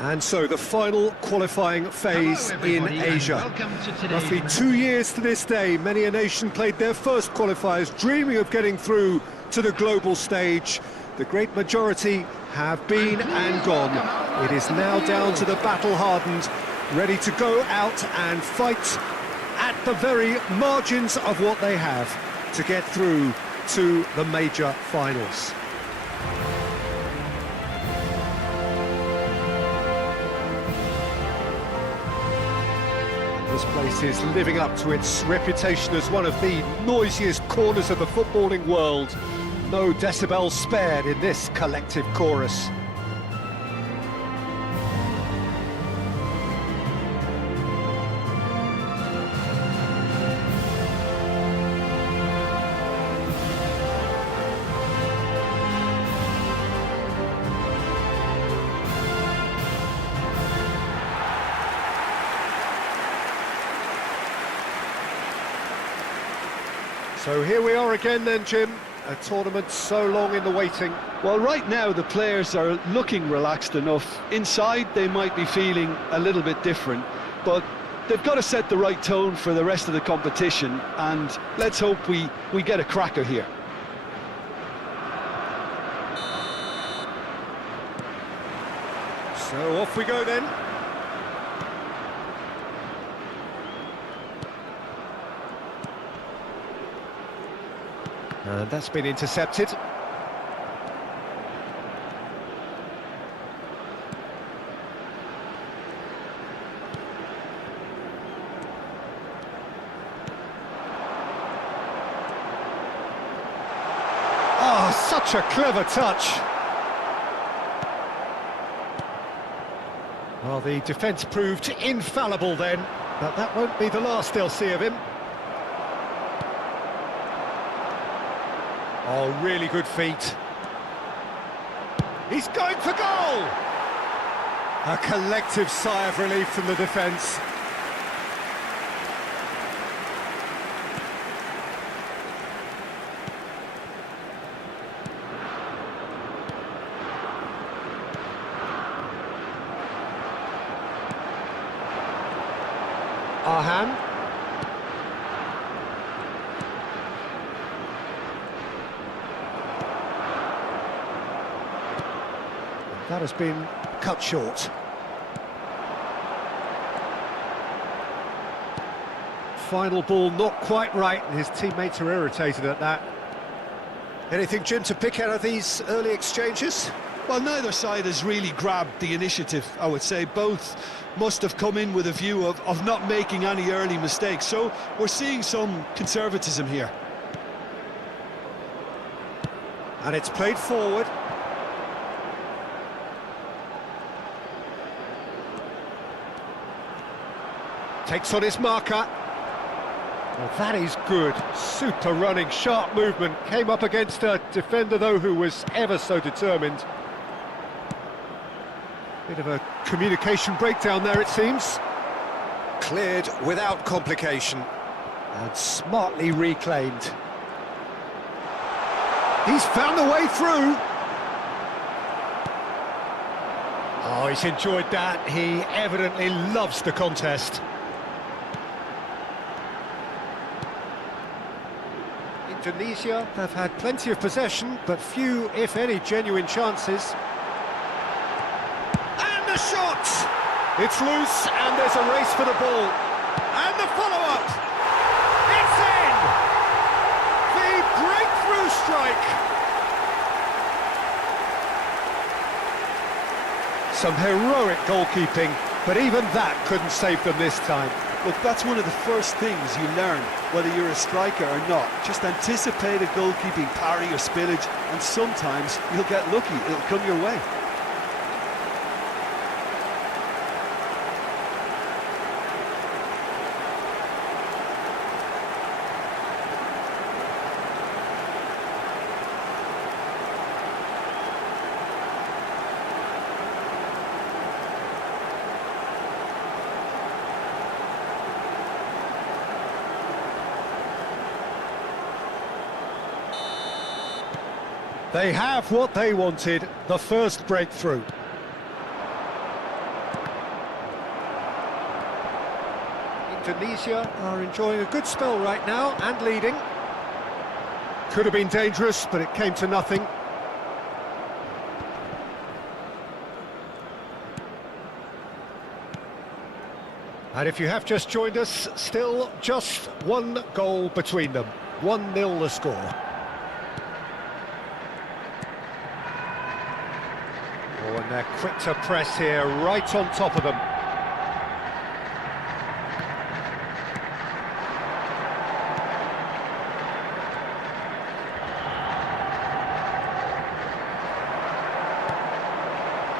And so the final qualifying phase in Asia. Roughly 2 years to this day, many a nation played their first qualifiers, dreaming of getting through to the global stage. The great majority have been and gone. It is now down to the battle-hardened, ready to go out and fight at the very margins of what they have to get through to the major finals. This place is living up to its reputation as one of the noisiest corners of the footballing world. No decibels spared in this collective chorus. So here we are again then, Jim. A tournament so long in the waiting. Well, right now the players are looking relaxed enough. Inside they might be feeling a little bit different, but they've got to set the right tone for the rest of the competition, and let's hope we get a cracker here. So off we go then. And that's been intercepted. Oh, such a clever touch. Well, the defence proved infallible then, but that won't be the last they'll see of him. Oh, really good feet. He's going for goal! A collective sigh of relief from the defence. Arhan. That has been cut short. Final ball not quite right, and his teammates are irritated at that. Anything, Jim, to pick out of these early exchanges? Well, neither side has really grabbed the initiative, I would say. Both must have come in with a view of not making any early mistakes, so we're seeing some conservatism here. And it's played forward. Takes on his marker. Well, that is good. Super running, sharp movement. Came up against a defender, though, who was ever so determined. Bit of a communication breakdown there, it seems. Cleared without complication. And smartly reclaimed. He's found a way through. Oh, he's enjoyed that. He evidently loves the contest. Indonesia have had plenty of possession, but few, if any, genuine chances. And the shot! It's loose, and there's a race for the ball. And the follow-up! It's in! The breakthrough strike! Some heroic goalkeeping, but even that couldn't save them this time. Look, that's one of the first things you learn, whether you're a striker or not. Just anticipate a goalkeeping parry or spillage, and sometimes you'll get lucky, it'll come your way. They have what they wanted, the first breakthrough. Indonesia are enjoying a good spell right now and leading. Could have been dangerous, but it came to nothing. And if you have just joined us, still just one goal between them. 1-0 the score. Oh, and they're quick to press here, right on top of them.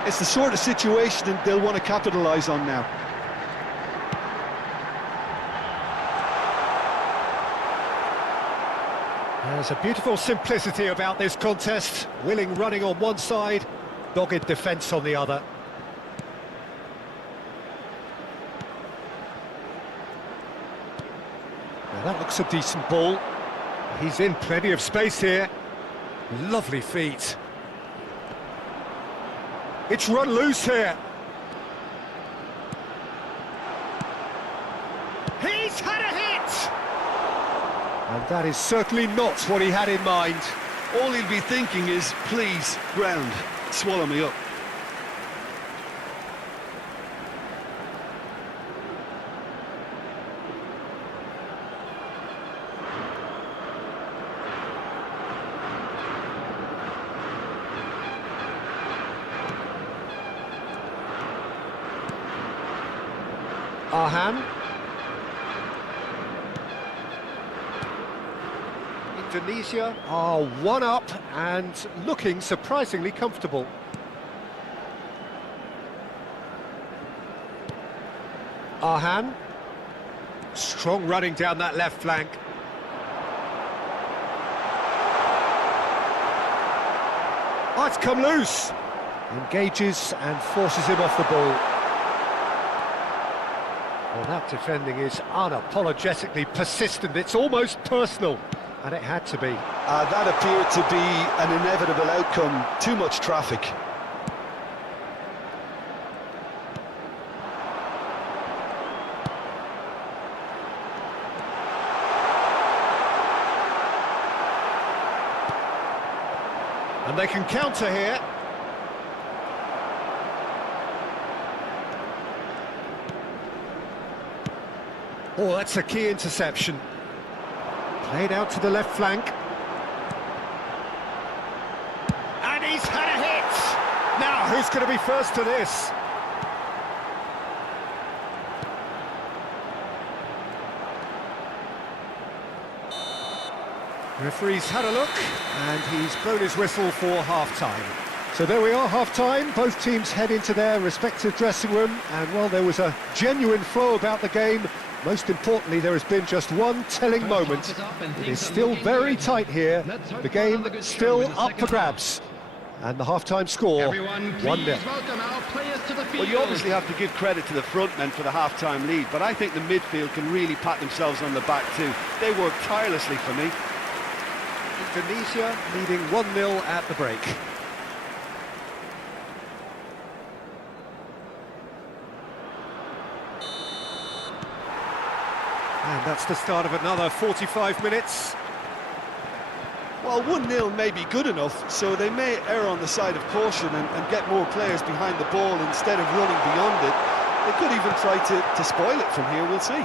It's the sort of situation that they'll want to capitalise on now. There's a beautiful simplicity about this contest. Willing running on one side, dogged defence on the other. Now that looks a decent ball. He's in plenty of space here. Lovely feet. It's run loose here. He's had a hit! And that is certainly not what he had in mind. All he'll be thinking is, please, ground, swallow me up. Arhan. Indonesia are one up and looking surprisingly comfortable. Arhan. Strong running down that left flank. Oh, it's come loose. Engages and forces him off the ball. Well, that defending is unapologetically persistent. It's almost personal, and it had to be. That appeared to be an inevitable outcome. Too much traffic. And they can counter here. Oh, that's a key interception. Played out to the left flank. And he's had a hit! Now, who's going to be first to this? Referee's had a look, and he's blown his whistle for half-time. So there we are, half-time. Both teams head into their respective dressing room, and while there was a genuine flow about the game, most importantly, there has been just one telling moment. It is still very tight here. The game still up for grabs. And the half-time score, 1-0. Well, you obviously have to give credit to the front men for the half-time lead, but I think the midfield can really pat themselves on the back too. They worked tirelessly for me. Indonesia leading 1-0 at the break. And that's the start of another 45 minutes. Well, 1-0 may be good enough, so they may err on the side of caution and get more players behind the ball instead of running beyond it. They could even try to spoil it from here, we'll see.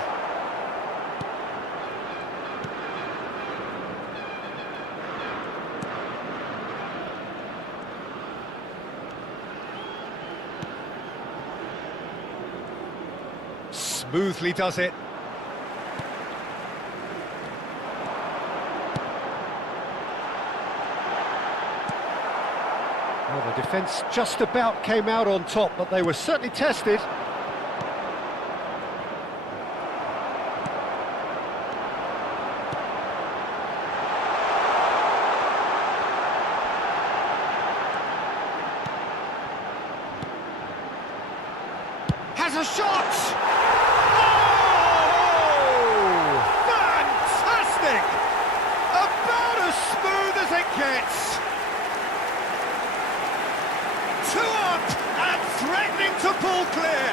Smoothly does it. Well, the defence just about came out on top, but they were certainly tested. Has a shot! Oh! Fantastic! About as smooth as it gets. 2 up and threatening to pull clear.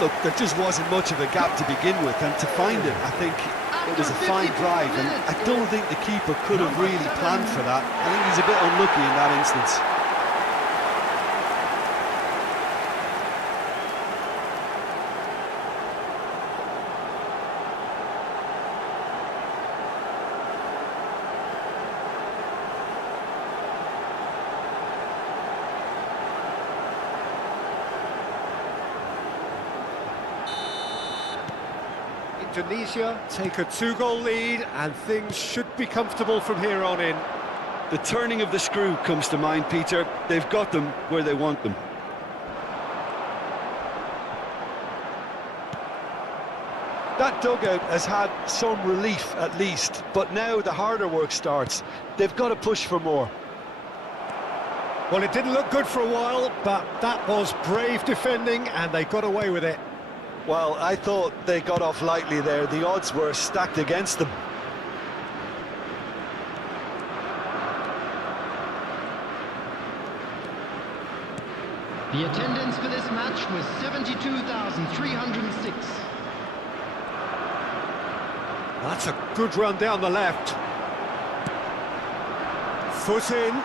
Look, there just wasn't much of a gap to begin with, and to find it, I think it was a fine drive, and I don't think the keeper could have really planned for that. I think he's a bit unlucky in that instance. Indonesia take a 2-goal lead, and things should be comfortable from here on in. The turning of the screw comes to mind, Peter. They've got them where they want them. That dugout has had some relief at least, but now the harder work starts. They've got to push for more. Well, it didn't look good for a while, but that was brave defending, and they got away with it. Well, I thought they got off lightly there. The odds were stacked against them. The attendance for this match was 72,306. That's a good run down the left. Foot in.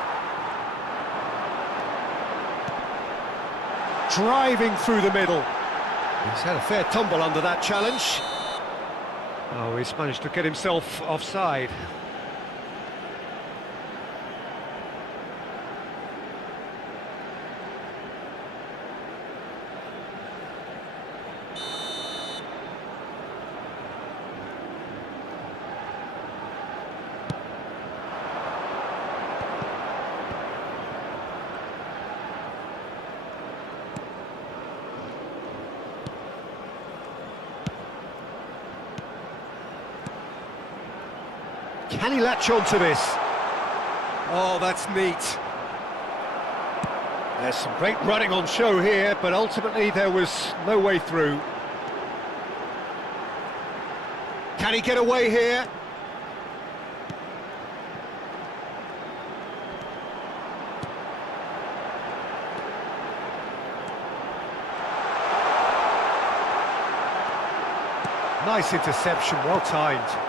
Driving through the middle. He's had a fair tumble under that challenge. Oh, he's managed to get himself offside. Can he latch on to this? Oh, that's neat. There's some great running on show here, but ultimately there was no way through. Can he get away here? Nice interception, well timed.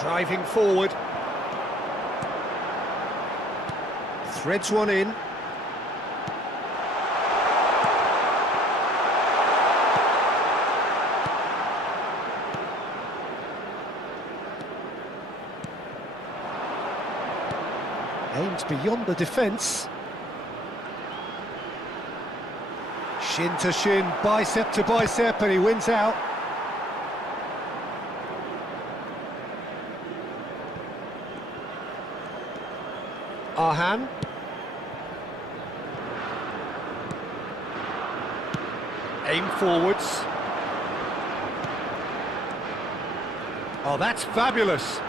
Driving forward. Threads one in. Aims beyond the defence. Shin to shin, bicep to bicep, and he wins out. Arhan. Aim forwards. Oh, that's fabulous.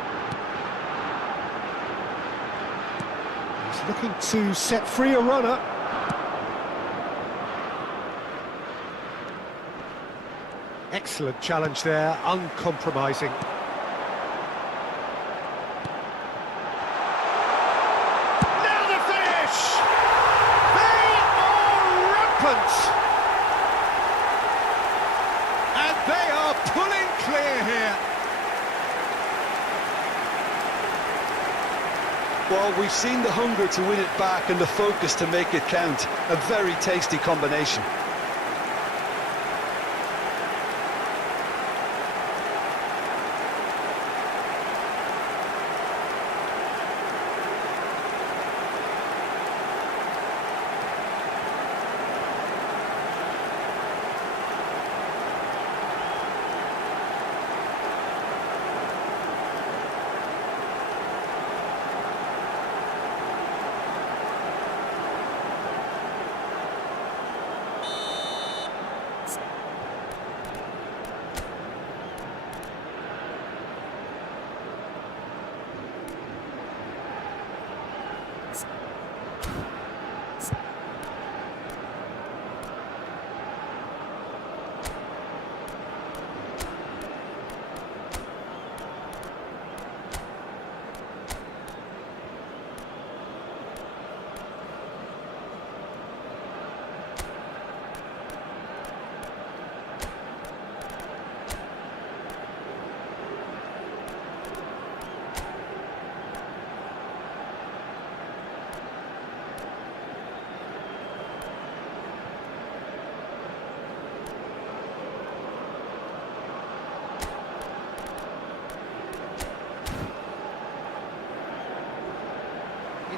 He's looking to set free a runner. Excellent challenge there, uncompromising. And they are pulling clear here. Well, we've seen the hunger to win it back and the focus to make it count. A very tasty combination.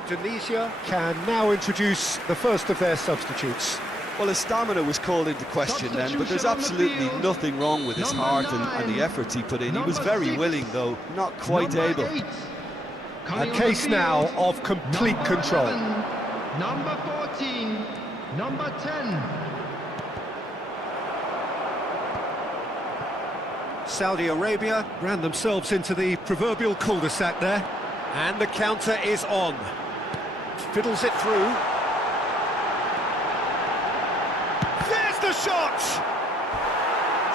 Indonesia can now introduce the first of their substitutes. Well, his stamina was called into question then, but there's absolutely nothing wrong with his heart and the efforts he put in. He was very willing, though not quite able. A case now of complete control. Number 14, number 10. Saudi Arabia ran themselves into the proverbial cul-de-sac there. And the counter is on. Fiddles it through. There's the shot!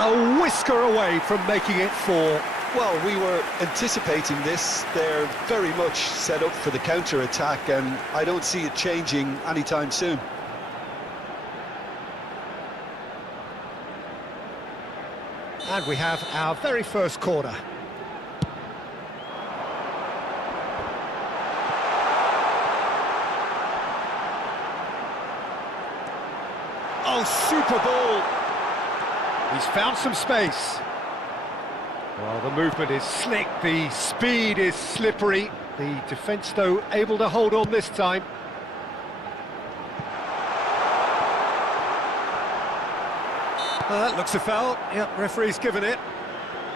A whisker away from making it 4. Well, we were anticipating this. They're very much set up for the counter-attack, and I don't see it changing anytime soon. And we have our very first corner. Oh, super ball! He's found some space. Well, the movement is slick, the speed is slippery. The defence, though, able to hold on this time. That looks a foul. Yep, referee's given it.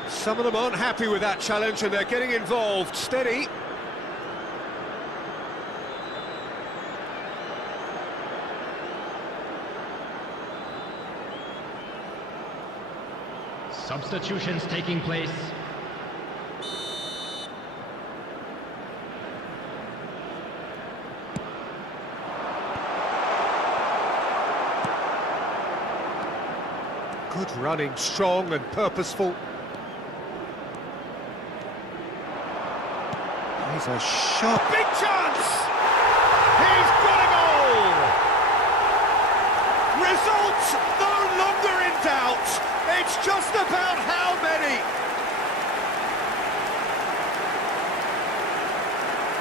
Some of them aren't happy with that challenge and they're getting involved. Steady. Substitutions taking place. Good running, strong and purposeful. He's a shot. Big chance! He's got a goal! Results no longer in doubt. It's just about how many.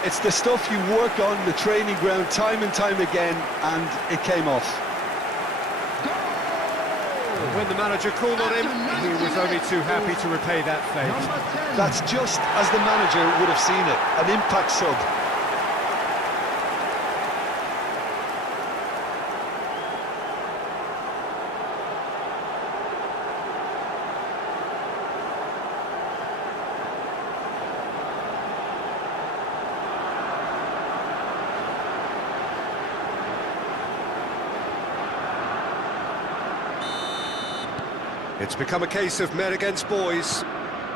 It's the stuff you work on the training ground time and time again, and it came off. When the manager called on him, he was only too happy to repay that fate. That's just as the manager would have seen it, an impact sub. It's become a case of men against boys.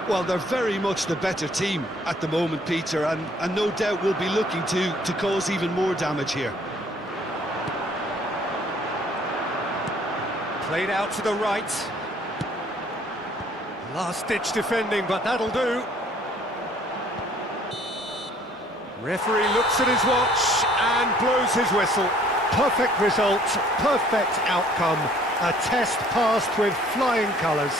Well, they're very much the better team at the moment, Peter, and no doubt will be looking to cause even more damage here. Played out to the right. Last-ditch defending, but that'll do. Referee looks at his watch and blows his whistle. Perfect result, perfect outcome. A test passed with flying colours.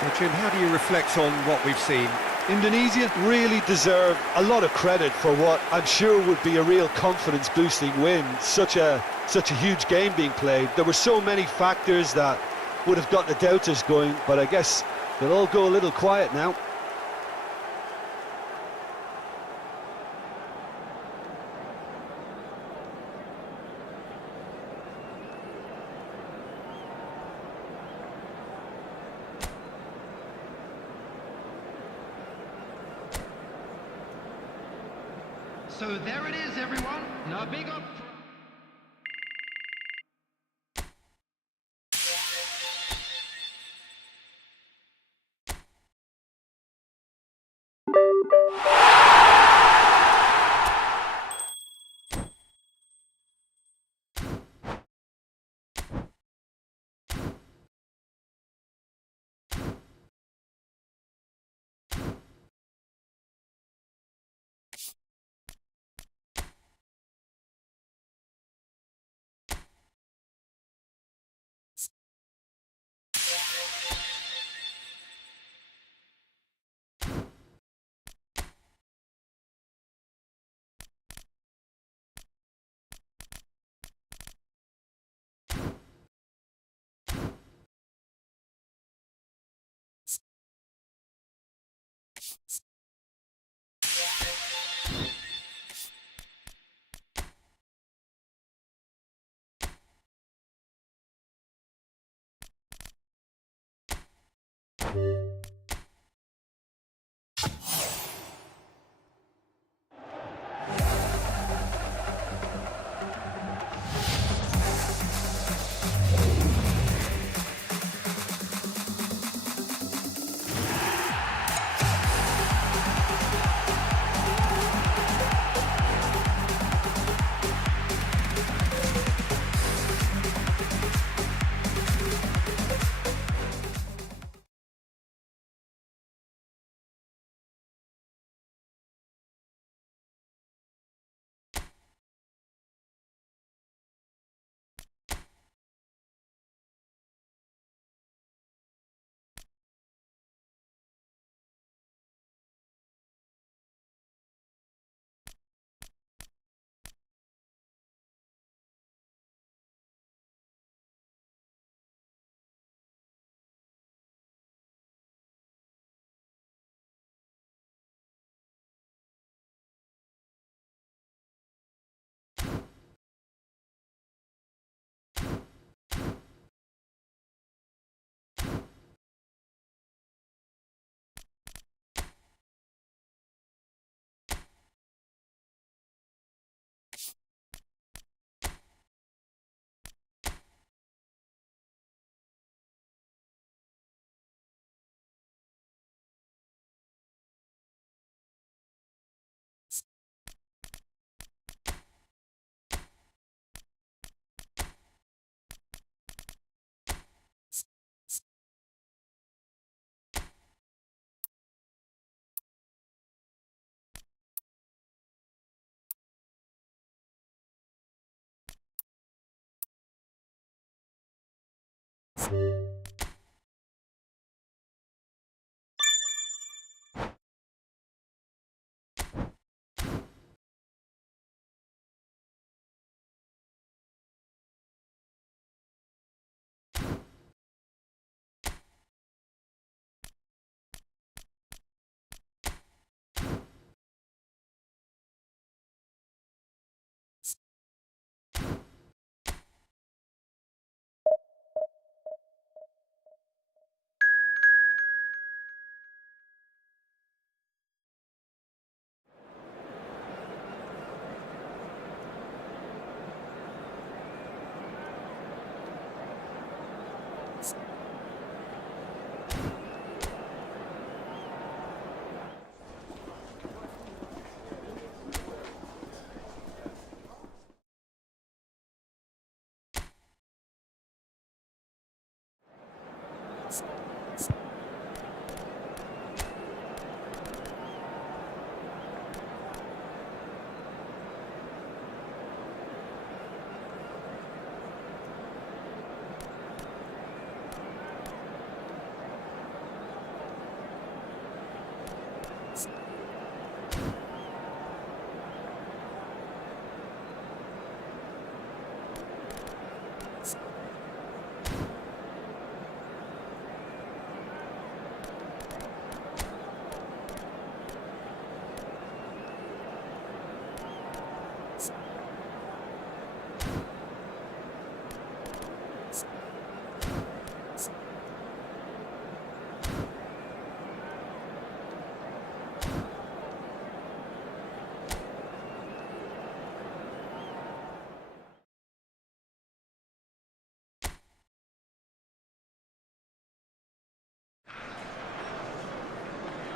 So, Jim, how do you reflect on what we've seen? Indonesia really deserve a lot of credit for what I'm sure would be a real confidence-boosting win. Such a huge game being played. There were so many factors that would have got the doubters going, but I guess they'll all go a little quiet now. So there it is, everyone. Now big up.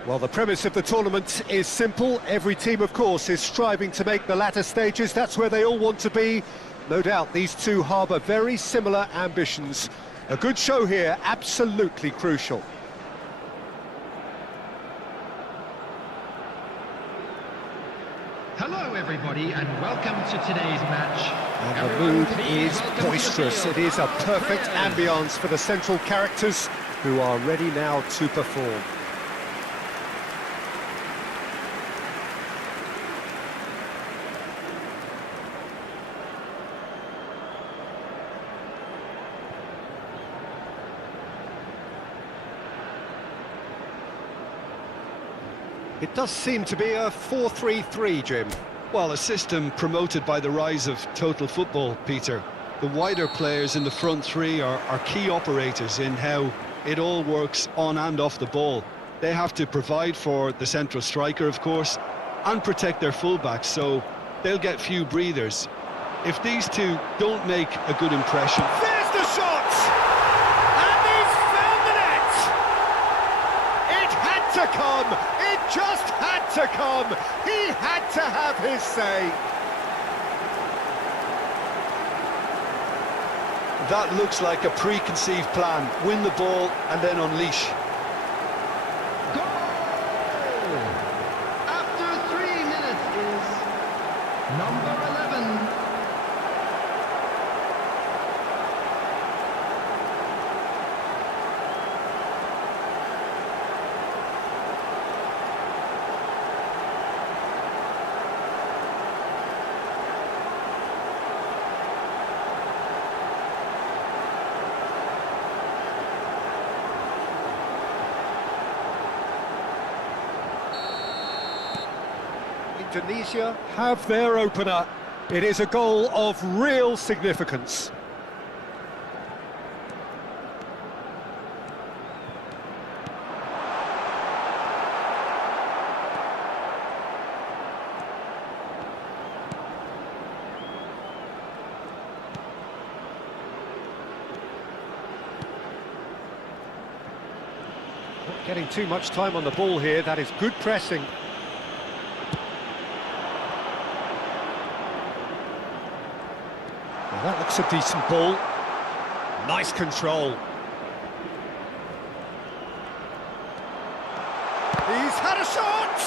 Well, the premise of the tournament is simple. Every team, of course, is striving to make the latter stages. That's where they all want to be. No doubt these two harbour very similar ambitions. A good show here, absolutely crucial. Hello everybody and welcome to today's match. And the mood is boisterous. It is a perfect ambience for the central characters who are ready now to perform. It does seem to be a 4-3-3, Jim. Well, a system promoted by the rise of total football, Peter. The wider players in the front three are key operators in how it all works on and off the ball. They have to provide for the central striker, of course, and protect their fullbacks, so they'll get few breathers. If these two don't make a good impression... There's the shot! And he's found the net! It had to come! It just had to come! He had to have his say! That looks like a preconceived plan. Win the ball and then unleash. Goal! After 3 minutes is number 11. Indonesia have their opener. It is a goal of real significance. Not getting too much time on the ball here. That is good pressing. Well, that looks a decent ball. Nice control. He's had a shot!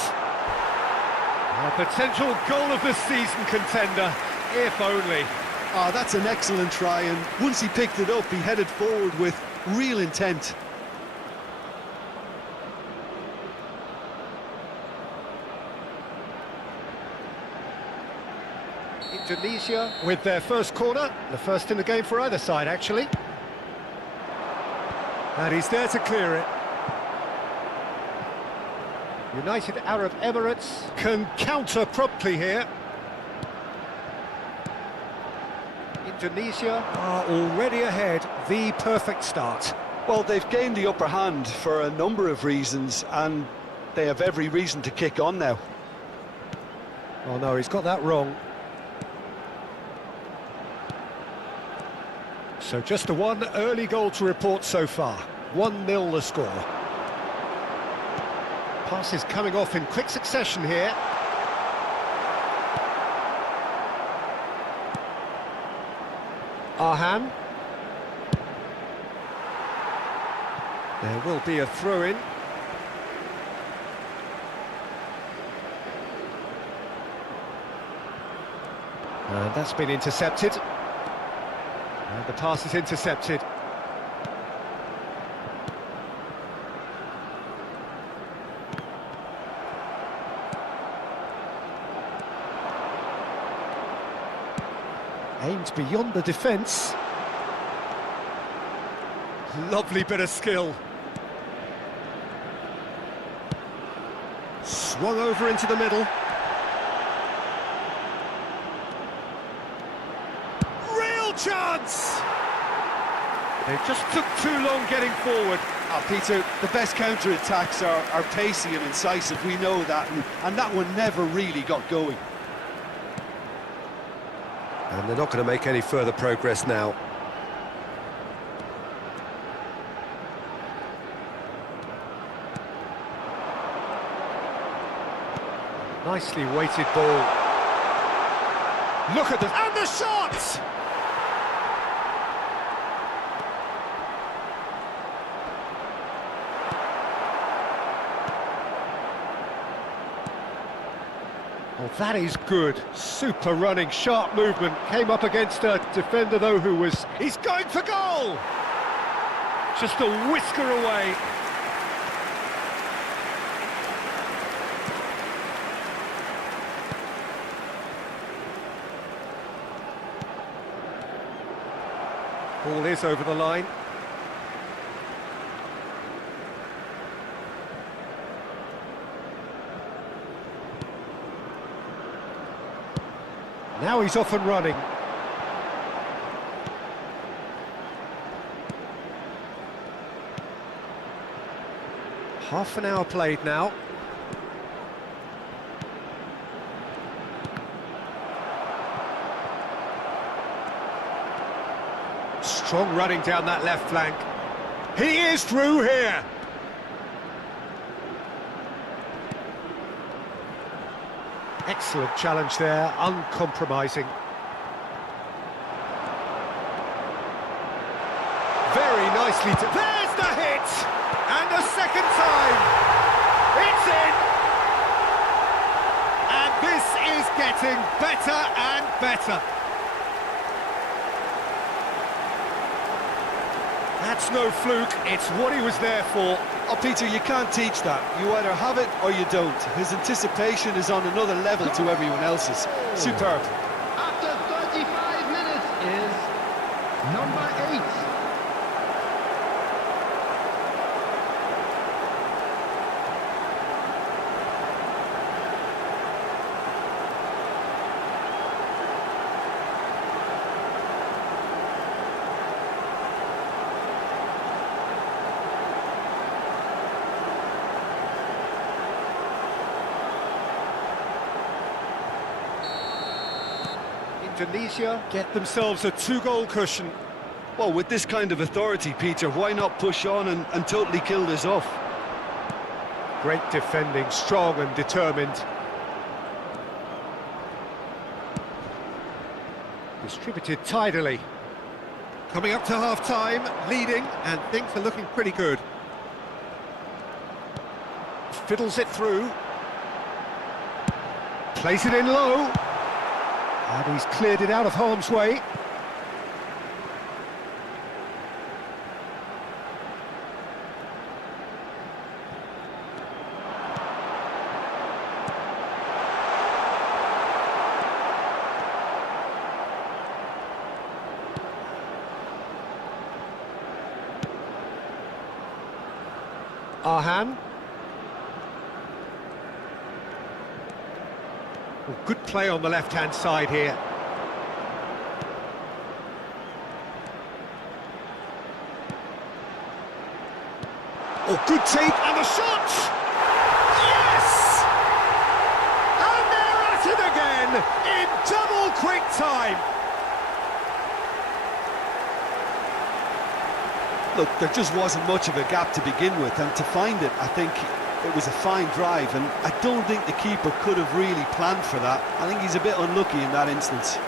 A potential goal of the season contender, if only. Ah, that's an excellent try, and once he picked it up, he headed forward with real intent. Indonesia with their first corner, the first in the game for either side, actually. And he's there to clear it. United Arab Emirates can counter promptly here. Indonesia are already ahead, the perfect start. Well, they've gained the upper hand for a number of reasons, and they have every reason to kick on now. Oh no, he's got that wrong. So just the one early goal to report so far. 1-0 the score. Passes coming off in quick succession here. Arhan. There will be a throw-in. And that's been intercepted. And the pass is intercepted. Aimed beyond the defence. Lovely bit of skill. Swung over into the middle. Real chance! They just took too long getting forward. Peter, the best counter-attacks are pacey and incisive, we know that, and that one never really got going. And they're not going to make any further progress now. Nicely weighted ball. Look at the... And the shot! Oh, that is good. Super running, sharp movement. Came up against a defender, though, who was... He's going for goal! Just a whisker away. Ball is over the line. Now he's off and running. Half an hour played now. Strong running down that left flank. He is through here. Excellent challenge there, uncompromising. Very nicely to... There's the hit! And a second time! It's in! And this is getting better and better. That's no fluke, it's what he was there for. Oh, Peter, you can't teach that. You either have it or you don't. His anticipation is on another level to everyone else's. Superb. After 35 minutes is number 8. Indonesia get themselves a 2-goal cushion. Well, with this kind of authority, Peter, why not push on and totally kill this off? Great defending, strong and determined. Distributed tidily. Coming up to half-time, leading, and things are looking pretty good. Fiddles it through. Plays it in low. And he's cleared it out of harm's way. Arhan. Well, good play on the left-hand side here. Oh, good take, and the shot! Yes! And they're at it again, in double quick time! Look, there just wasn't much of a gap to begin with, and to find it, I think it was a fine drive, and I don't think the keeper could have really planned for that. I think he's a bit unlucky in that instance.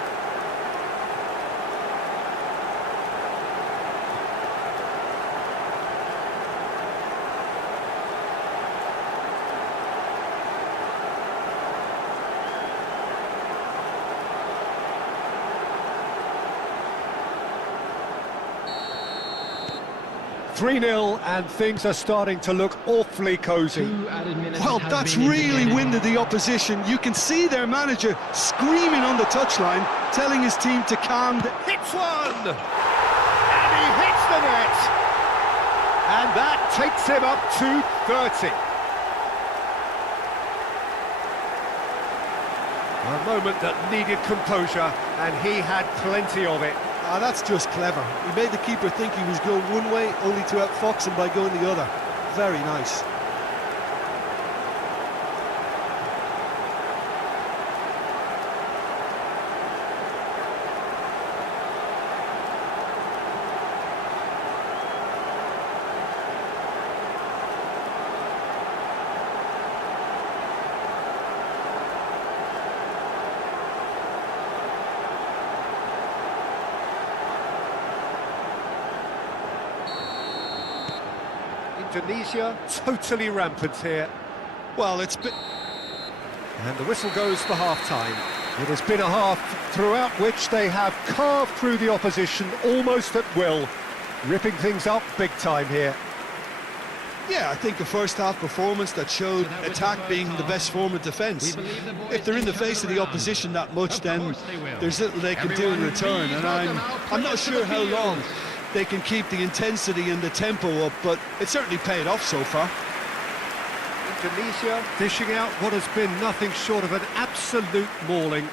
(3-0) and things are starting to look awfully cosy. Well, that's really winded the opposition. You can see their manager screaming on the touchline, telling his team to calm down. Hits one! And he hits the net! And that takes him up to 30. A moment that needed composure, and he had plenty of it. Ah, that's just clever. He made the keeper think he was going one way, only to outfox him by going the other. Very nice. Indonesia totally rampant here. Well, it's been... And the whistle goes for half-time. It has been a half throughout which they have carved through the opposition almost at will, ripping things up big time here. Yeah, I think a first-half performance that showed attack being the best form of defence. If they're in the face of the opposition that much, then there's little they can do in return, and I'm not sure how long they can keep the intensity and the tempo up, but it certainly paid off so far. Indonesia dishing out what has been nothing short of an absolute mauling.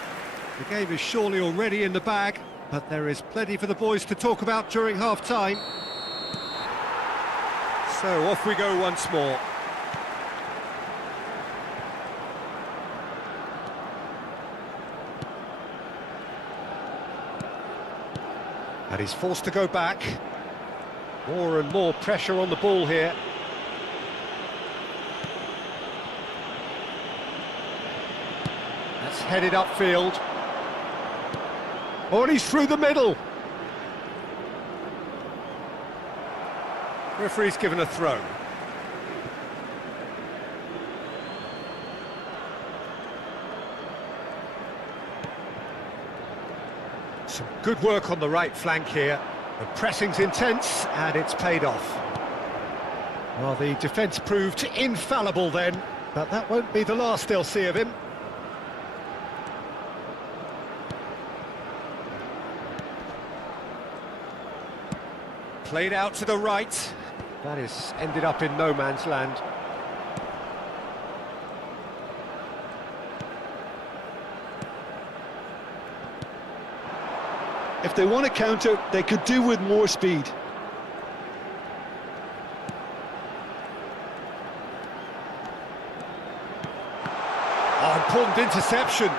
The game is surely already in the bag, but there is plenty for the boys to talk about during half-time. So off we go once more. And he's forced to go back. More and more pressure on the ball here. That's headed upfield. Oh, and he's through the middle. Referee's given a throw. Some good work on the right flank here. The pressing's intense, and it's paid off. Well, the defence proved infallible then, but that won't be the last they'll see of him. Played out to the right. That is ended up in no man's land. If they want to counter, they could do with more speed. Oh, important interception.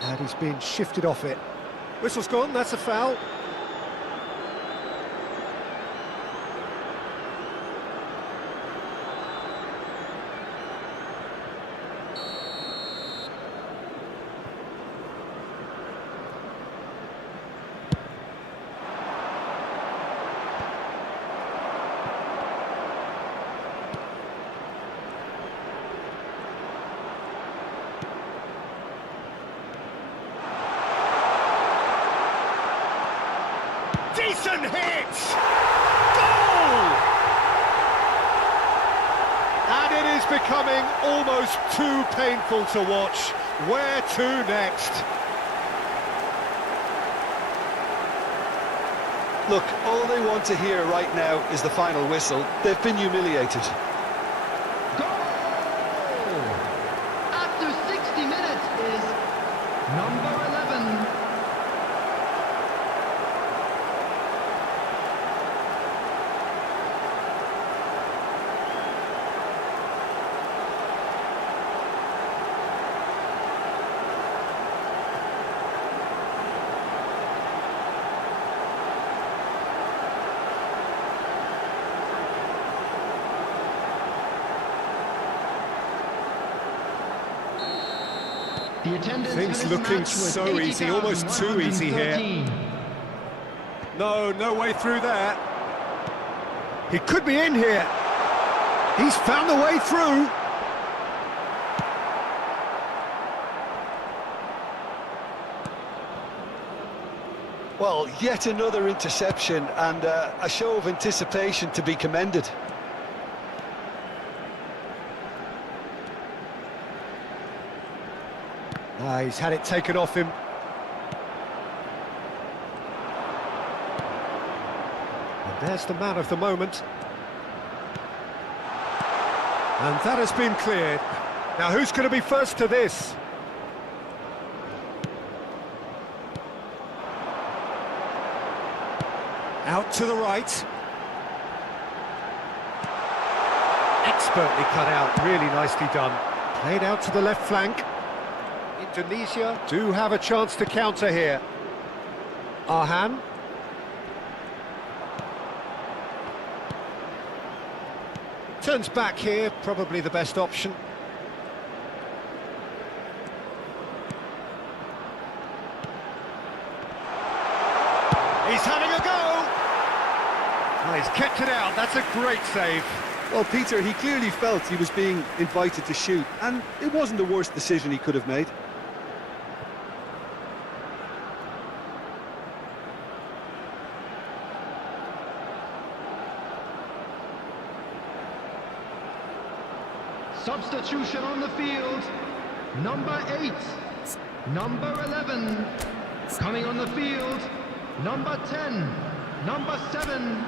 And he's been shifted off it. Whistle's gone, that's a foul. Decent hit! Goal! And it is becoming almost too painful to watch. Where to next? Look, all they want to hear right now is the final whistle. They've been humiliated. Goal! After 60 minutes is number 11. The attendance Things for this looking match was so easy, almost too easy here. 80,113. No way through there. He could be in here. He's found the way through. Well, yet another interception and a show of anticipation to be commended. He's had it taken off him. And there's the man of the moment. And that has been cleared. Now who's going to be first to this? Out to the right. Expertly cut out, really nicely done. Played out to the left flank. Indonesia do have a chance to counter here. Arhan. Turns back here, probably the best option. He's having a go! Oh, he's kept it out, that's a great save. Well, Peter, he clearly felt he was being invited to shoot, and it wasn't the worst decision he could have made. Substitution on the field. Number 8. Number 11. Coming on the field. Number 10. Number 7.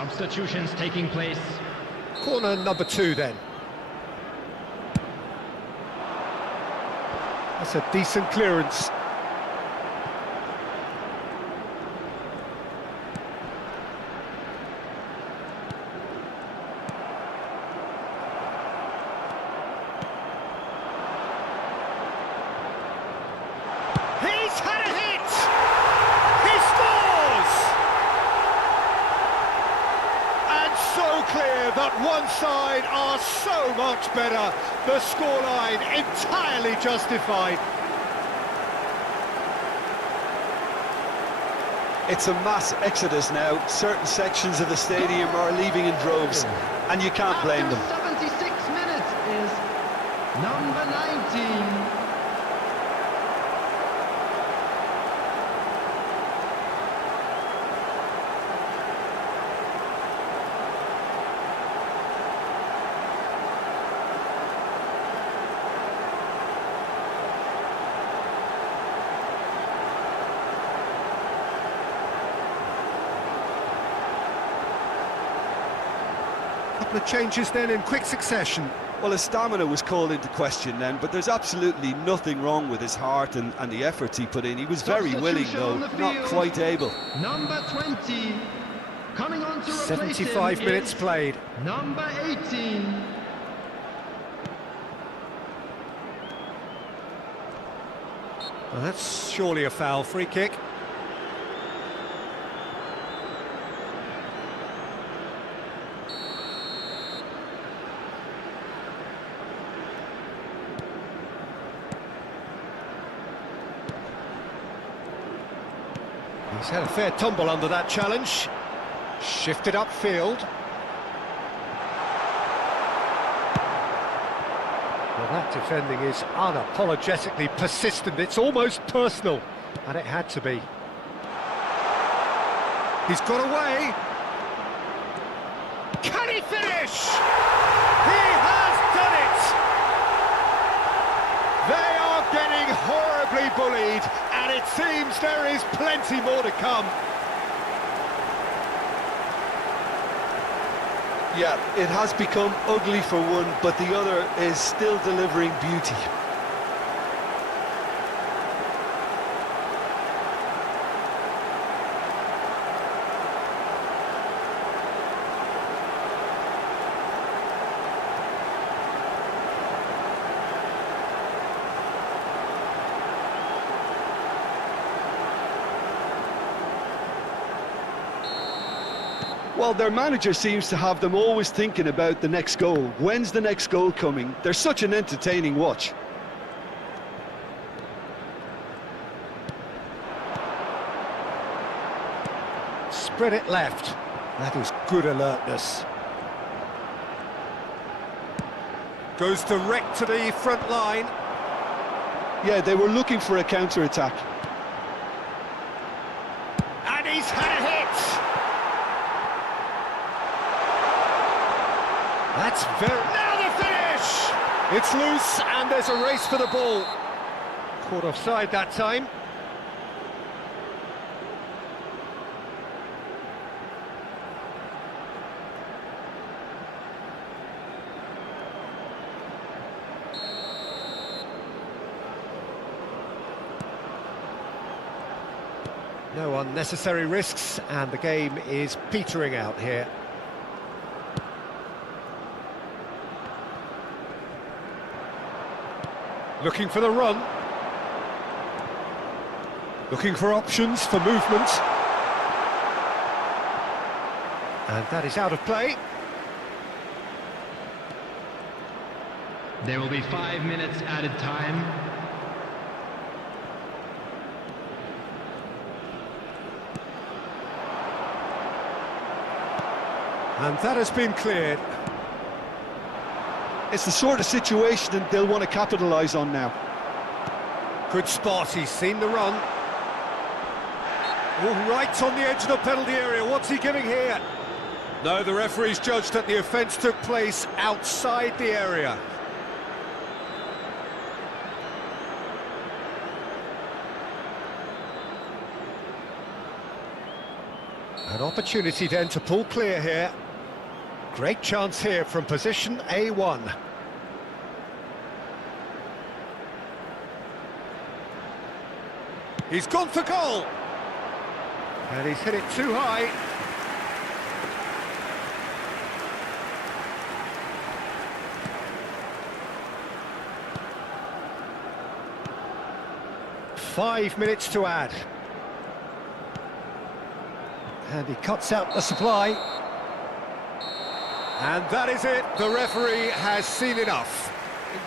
Substitutions taking place. Corner number 2 then. That's a decent clearance. He's had a hit! He scores! And so clear that one side are so much better. The scoreline entirely justified. It's a mass exodus now. Certain sections of the stadium are leaving in droves, and you can't blame them. After 76 minutes is number 19. Couple of changes then in quick succession. Well, his stamina was called into question then, but there's absolutely nothing wrong with his heart and the efforts he put in. He was very willing, though, not quite able. Number 20, coming on to replace 75 him minutes is played. number 18. Well, that's surely a foul. Free kick. He's had a fair tumble under that challenge. Shifted upfield. Well, that defending is unapologetically persistent. It's almost personal, and it had to be. He's got away. Can he finish? He has done it! They are getting horribly bullied, and it seems there is plenty more to come. Yeah, it has become ugly for one, but the other is still delivering beauty. Well, their manager seems to have them always thinking about the next goal. When's the next goal coming? They're such an entertaining watch. Spread it left. That is good alertness. Goes direct to the front line. Yeah, they were looking for a counter-attack. And he's had a hit! That's very... Now the finish! It's loose and there's a race for the ball. Caught offside that time. No unnecessary risks, and the game is petering out here. Looking for the run. Looking for options for movement. And that is out of play. There will be 5 minutes added time. And that has been cleared. It's the sort of situation that they'll want to capitalise on now. Good spot, he's seen the run. Oh, right on the edge of the penalty area. What's he giving here? No, the referee's judged that the offence took place outside the area. An opportunity then to pull clear here. Great chance here from position A1. He's gone for goal. And he's hit it too high. Five minutes to add. And he cuts out the supply. And that is it. The referee has seen enough.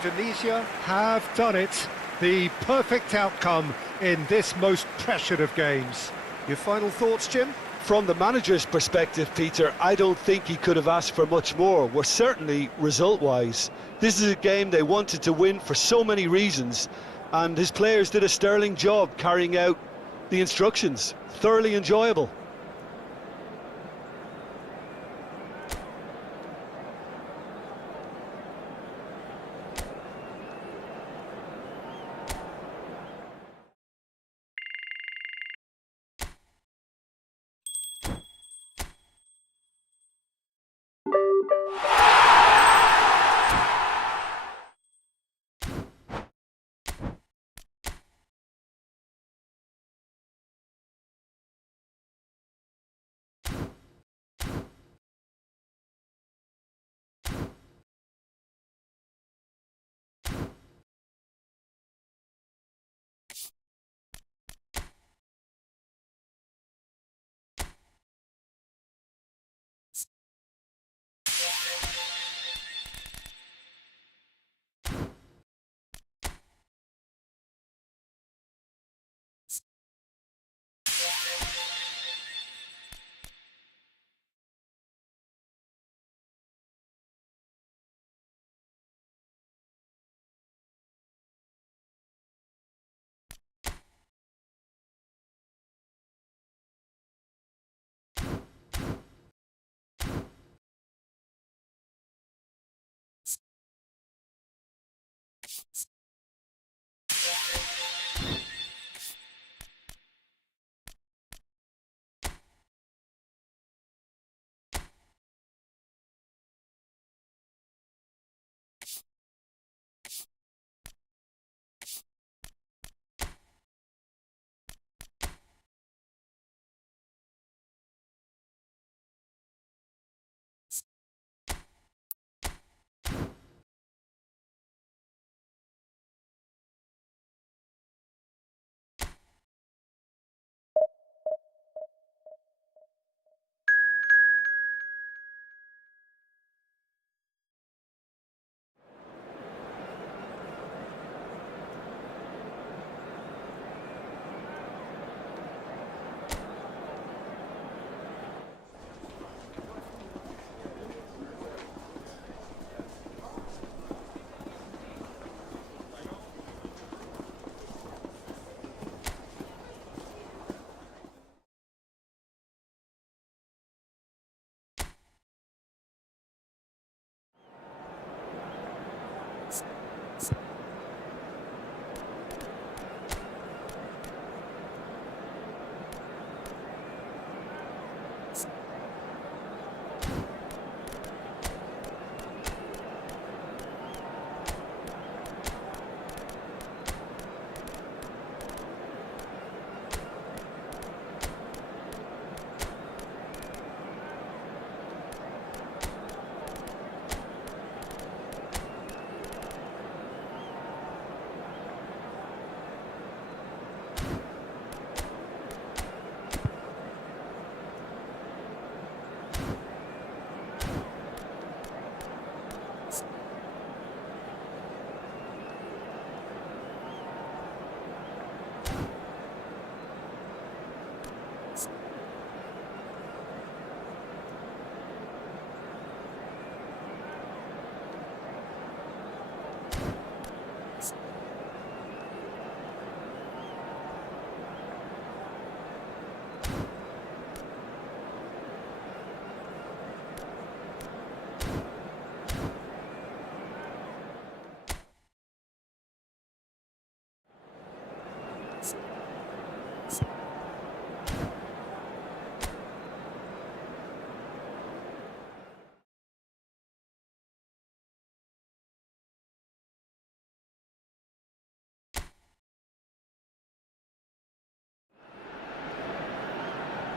Indonesia have done it. The perfect outcome in this most pressured of games. Your final thoughts, Jim? From the manager's perspective, Peter, I don't think he could have asked for much more. We're certainly result-wise. This is a game they wanted to win for so many reasons, and his players did a sterling job carrying out the instructions. Thoroughly enjoyable.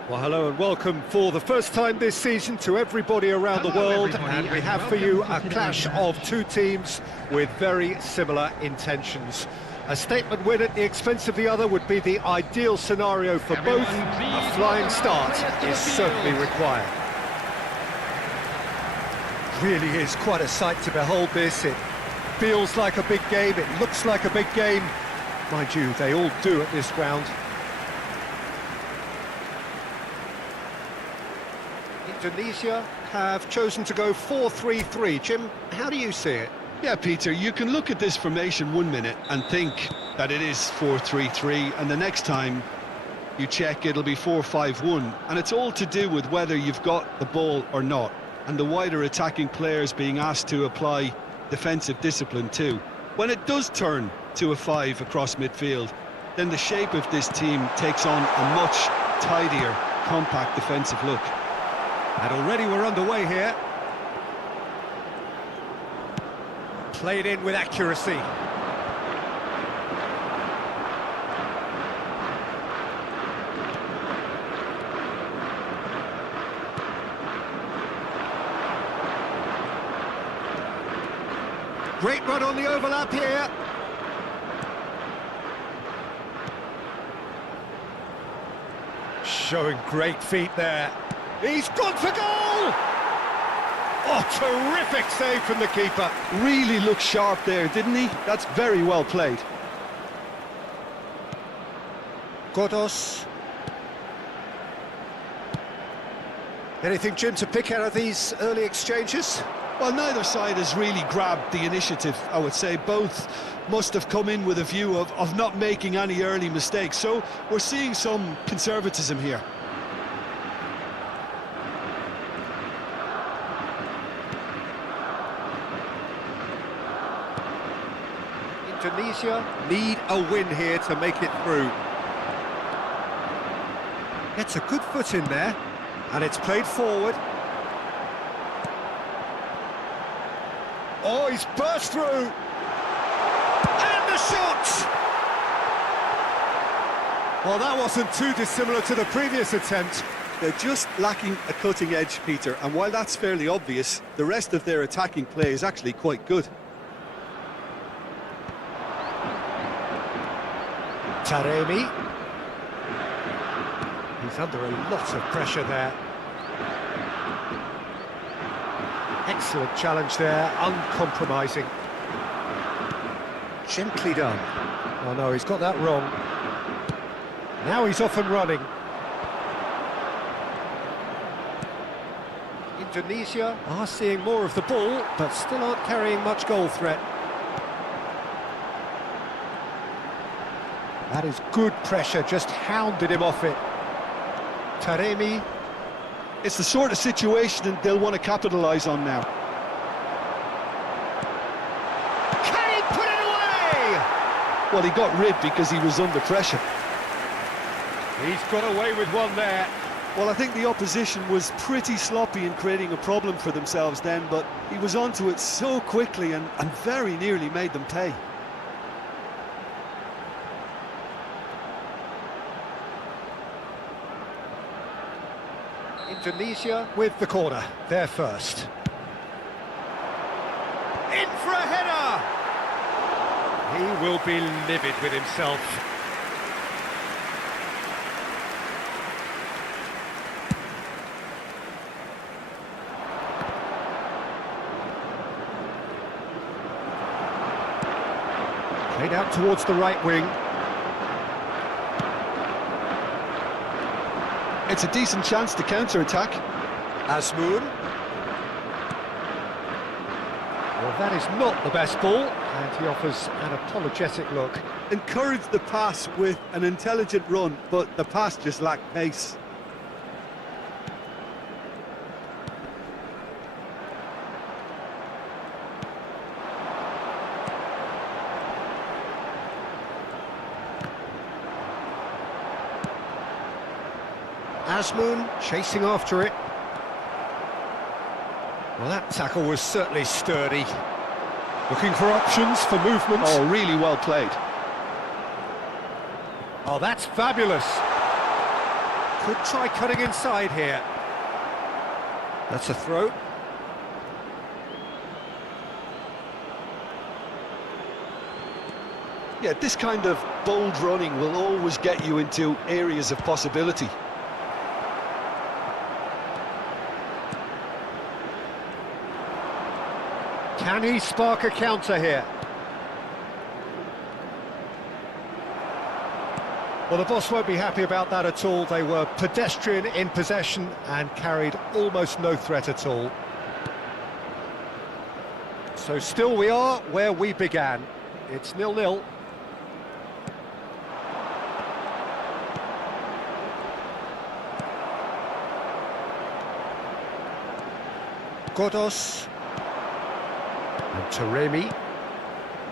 Well, hello and welcome for the first time this season to everybody around the world, and we have for you a clash of two teams with very similar intentions. A statement win at the expense of the other would be the ideal scenario for both. A flying start is certainly required. Really is quite a sight to behold this. It feels like a big game, it looks like a big game. Mind you, they all do at this ground. Indonesia have chosen to go 4-3-3. Jim, how do you see it? Yeah, Peter, you can look at this formation 1 minute and think that it is 4-3-3, and the next time you check it'll be 4-5-1, and it's all to do with whether you've got the ball or not, and the wider attacking players being asked to apply defensive discipline too. When it does turn to a 5 across midfield, then the shape of this team takes on a much tidier, compact defensive look. And already we're underway here. Played in with accuracy. Great run on the overlap here. Showing great feet there. He's gone for goal! Oh, terrific save from the keeper. Really looked sharp there, didn't he? That's very well played. Godos. Anything, Jim, to pick out of these early exchanges? Well, neither side has really grabbed the initiative, I would say. Both must have come in with a view of not making any early mistakes. So we're seeing some conservatism here. Indonesia need a win here to make it through. Gets a good foot in there, and it's played forward. Oh, he's burst through! And the shot! Well, that wasn't too dissimilar to the previous attempt. They're just lacking a cutting edge, Peter, and while that's fairly obvious, the rest of their attacking play is actually quite good. Taremi. He's under a lot of pressure there. Excellent challenge there, uncompromising. Gently done. Oh no, he's got that wrong. Now he's off and running. Indonesia are seeing more of the ball, but still aren't carrying much goal threat. That is good pressure, just hounded him off it. Taremi. It's the sort of situation they'll want to capitalise on now. Can he put it away? Well, he got rid because he was under pressure. He's got away with one there. Well, I think the opposition was pretty sloppy in creating a problem for themselves then, but he was onto it so quickly and very nearly made them pay. Indonesia with the corner, they're first. In for a header! He will be livid with himself. Played out towards the right wing. It's a decent chance to counter-attack. Asmoon. Well, that is not the best ball, and he offers an apologetic look. Encouraged the pass with an intelligent run, but the pass just lacked pace. Asmoon chasing after it. Well, that tackle was certainly sturdy. Looking for options for movement. Oh, really well played. Oh, that's fabulous. Could try cutting inside here. That's a throw. Yeah, this kind of bold running will always get you into areas of possibility. Can he spark a counter here? Well, the boss won't be happy about that at all. They were pedestrian in possession and carried almost no threat at all. So still we are where we began. It's 0-0. Godos. And Taremi.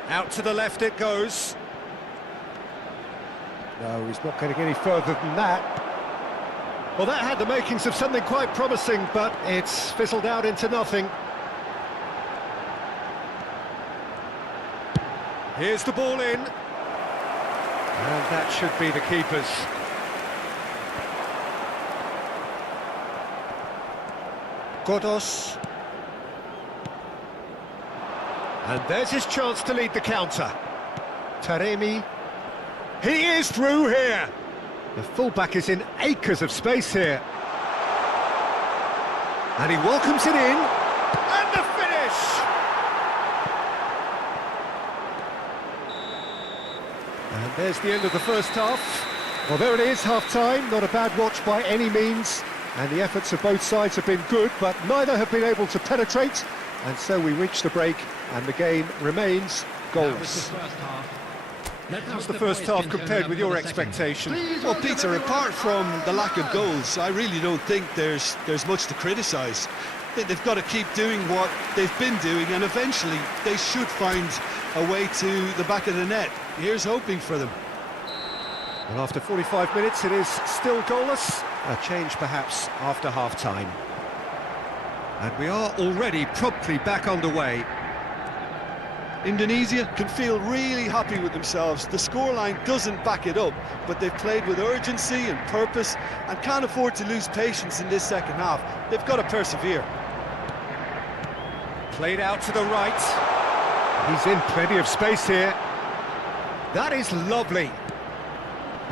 Out to the left it goes. No, he's not getting any further than that. Well, that had the makings of something quite promising, but it's fizzled out into nothing. Here's the ball in. And that should be the keeper's. Godos. And there's his chance to lead the counter. Taremi. He is through here. The fullback is in acres of space here. And he welcomes it in. And the finish! And there's the end of the first half. Well, there it is, half-time. Not a bad watch by any means. And the efforts of both sides have been good, but neither have been able to penetrate. And so we reach the break, and the game remains goalless. How was the first half compared with your expectation? Well, Peter, apart from the lack of goals, I really don't think there's much to criticise. They've got to keep doing what they've been doing, and eventually they should find a way to the back of the net. Here's hoping for them. Well, after 45 minutes, it is still goalless. A change, perhaps, after half-time. And we are already promptly back underway. Indonesia can feel really happy with themselves. The scoreline doesn't back it up, but they've played with urgency and purpose and can't afford to lose patience in this second half. They've got to persevere. Played out to the right. He's in plenty of space here. That is lovely.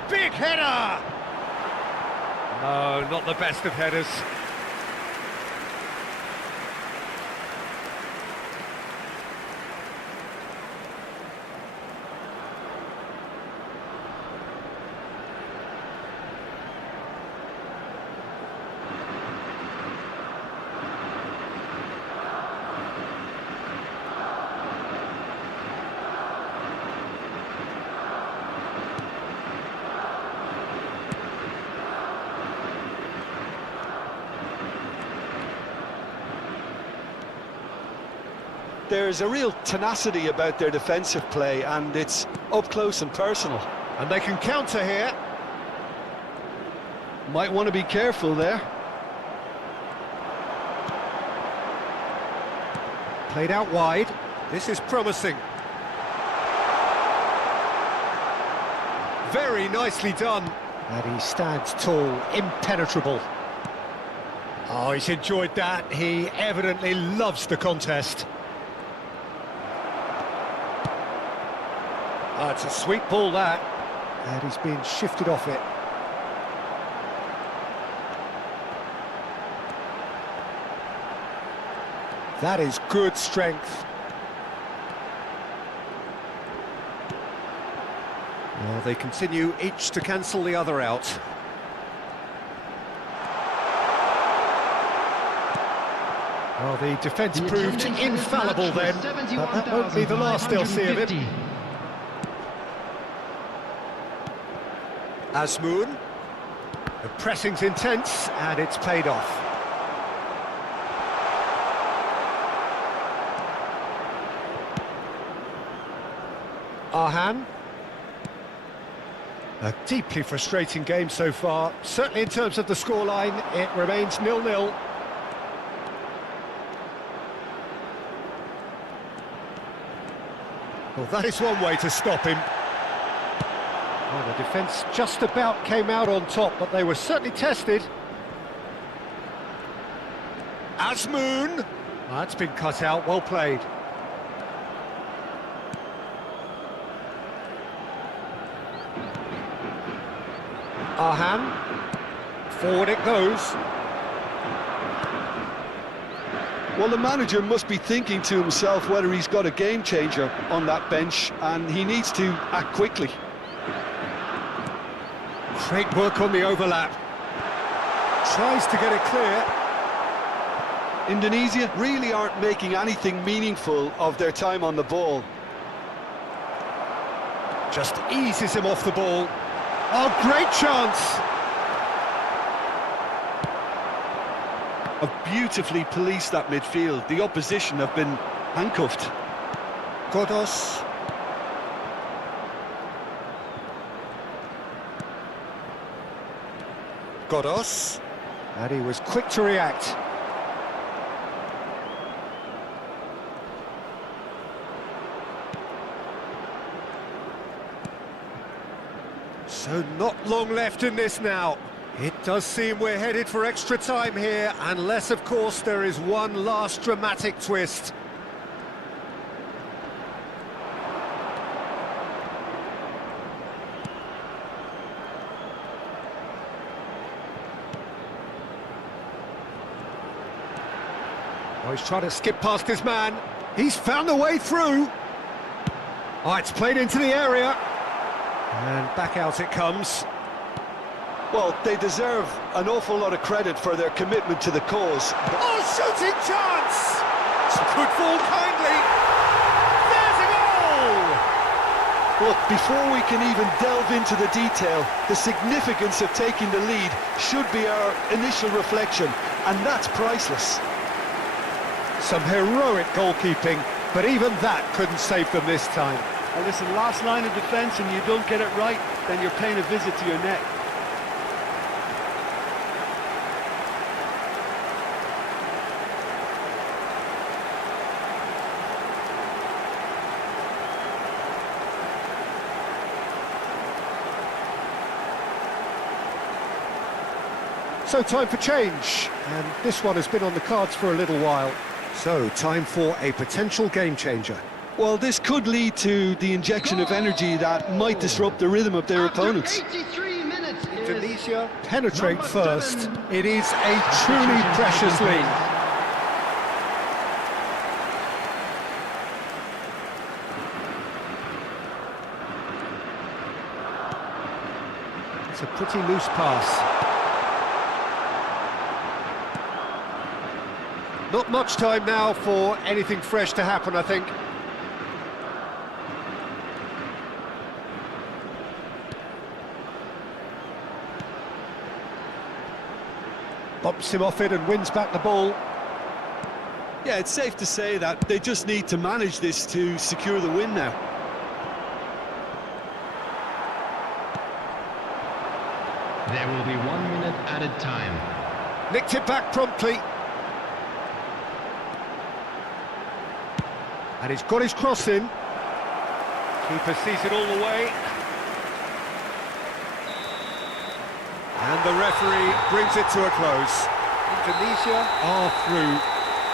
Big header! No, not the best of headers. There's a real tenacity about their defensive play, and it's up close and personal. And they can counter here. Might want to be careful there. Played out wide. This is promising. Very nicely done. And he stands tall, impenetrable. Oh, he's enjoyed that. He evidently loves the contest. Oh, it's a sweet ball, that. And he's being shifted off it. That is good strength. Well, they continue each to cancel the other out. Well, the defence proved infallible then, but that won't be the last they'll see of him. Asmoon. The pressing's intense, and it's paid off. Arhan. A deeply frustrating game so far. Certainly in terms of the scoreline, it remains 0-0. Well, that is one way to stop him. Well, the defence just about came out on top, but they were certainly tested. Azmoun! That's been cut out, well played. Arhan. Forward it goes. Well, the manager must be thinking to himself whether he's got a game changer on that bench, and he needs to act quickly. Great work on the overlap. Tries to get it clear. Indonesia really aren't making anything meaningful of their time on the ball. Just eases him off the ball. Oh, great chance! Have beautifully policed that midfield. The opposition have been handcuffed. Godos. Godos. And he was quick to react. So not long left in this now. It does seem we're headed for extra time here, unless, of course, there is one last dramatic twist. Oh, he's trying to skip past his man. He's found a way through. Oh, it's played into the area. And back out it comes. Well, they deserve an awful lot of credit for their commitment to the cause. Oh, shooting chance! Could fall kindly. There's a goal! Look, before we can even delve into the detail, the significance of taking the lead should be our initial reflection, and that's priceless. Some heroic goalkeeping, but even that couldn't save them this time. And listen, last line of defence and you don't get it right, then you're paying a visit to your net. So time for change, and this one has been on the cards for a little while. So time for a potential game changer. Well, this could lead to the injection of energy that might disrupt the rhythm of their opponents. 83 minutes. Indonesia penetrate first. It is a truly precious lead. It's a pretty loose pass. Not much time now for anything fresh to happen, I think. Bumps him off it and wins back the ball. Yeah, it's safe to say that they just need to manage this to secure the win now. There will be 1 minute added time. Nicked it back promptly. And he's got his cross in. Keeper sees it all the way. And the referee brings it to a close. Indonesia are through.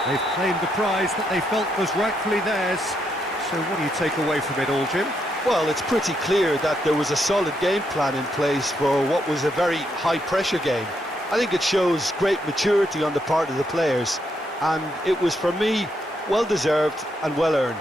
They've claimed the prize that they felt was rightfully theirs. So what do you take away from it all, Jim? Well, it's pretty clear that there was a solid game plan in place for what was a very high-pressure game. I think it shows great maturity on the part of the players, and it was, for me, well-deserved and well-earned.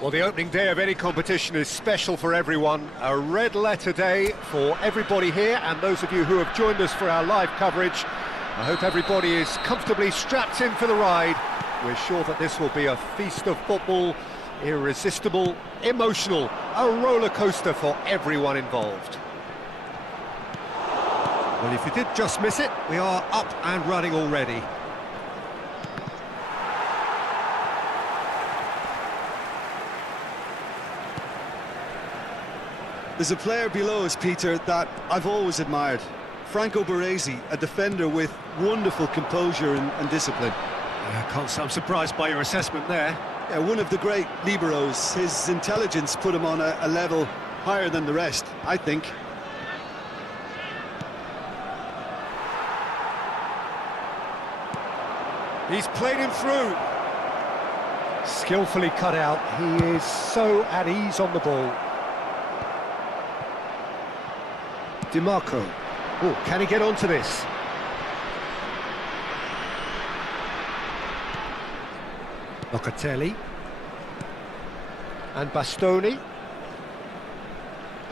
Well, the opening day of any competition is special for everyone. A red letter day for everybody here, and those of you who have joined us for our live coverage. I hope everybody is comfortably strapped in for the ride. We're sure that this will be a feast of football, irresistible, emotional, a roller coaster for everyone involved. Well, if you did just miss it, we are up and running already. There's a player below us, Peter, that I've always admired. Franco Baresi, a defender with wonderful composure and discipline. I'm surprised by your assessment there. Yeah, one of the great liberos. His intelligence put him on a level higher than the rest, I think. He's played him through. Skillfully cut out. He is so at ease on the ball. DiMarco. Oh, can he get onto this? Locatelli. And Bastoni.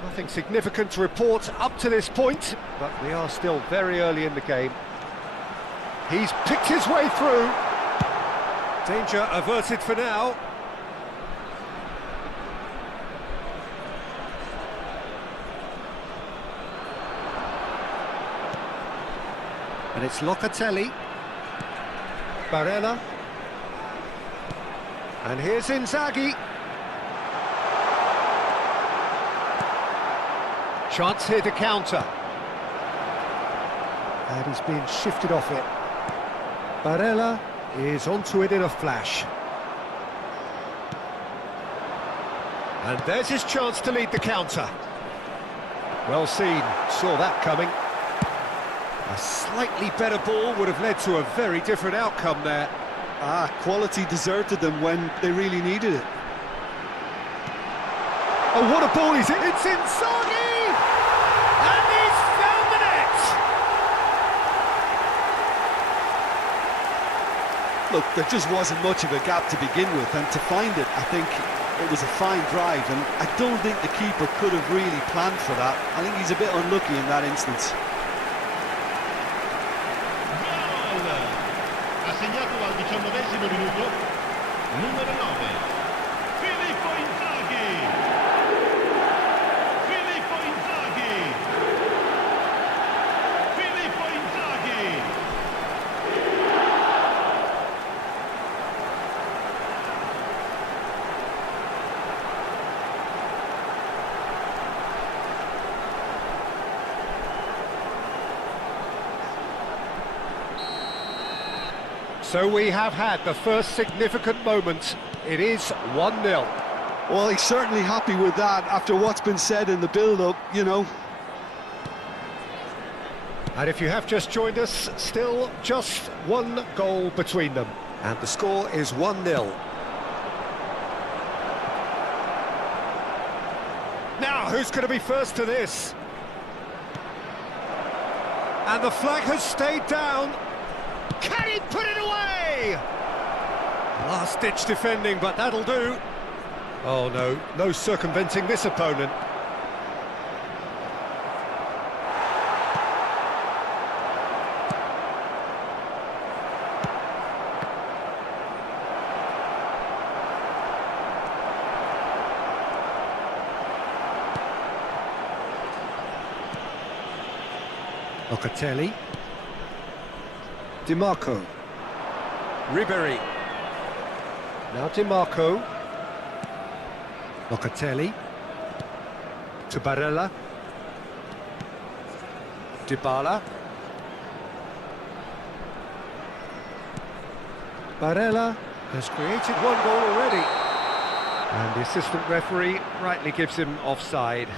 Nothing significant to report up to this point, but we are still very early in the game. He's picked his way through. Danger averted for now. And it's Locatelli. Barella. And here's Inzaghi. Chance here to counter. And he's being shifted off it. Barella is onto it in a flash. And there's his chance to lead the counter. Well seen, saw that coming. A slightly better ball would have led to a very different outcome there. Quality deserted them when they really needed it. Oh, what a ball he's hit! It's Inzaghi! And he's found the net! Look, there just wasn't much of a gap to begin with, and to find it, I think it was a fine drive, and I don't think the keeper could have really planned for that. I think he's a bit unlucky in that instance. Ha segnato al 19° minuto numero 9 Filippo Inzaghi. Filippo Inzaghi. Filippo Inzaghi. So we have had the first significant moment. It is 1-0. Well, he's certainly happy with that after what's been said in the build-up, you know. And if you have just joined us, still just one goal between them. And the score is 1-0. Now, who's going to be first to this? And the flag has stayed down. Can he put it away? Last-ditch defending, but that'll do. Oh, no, no circumventing this opponent. Locatelli. DiMarco. Ribery. Now DiMarco. Locatelli. To Barella. Dybala. Barella has created one goal already. And the assistant referee rightly gives him offside.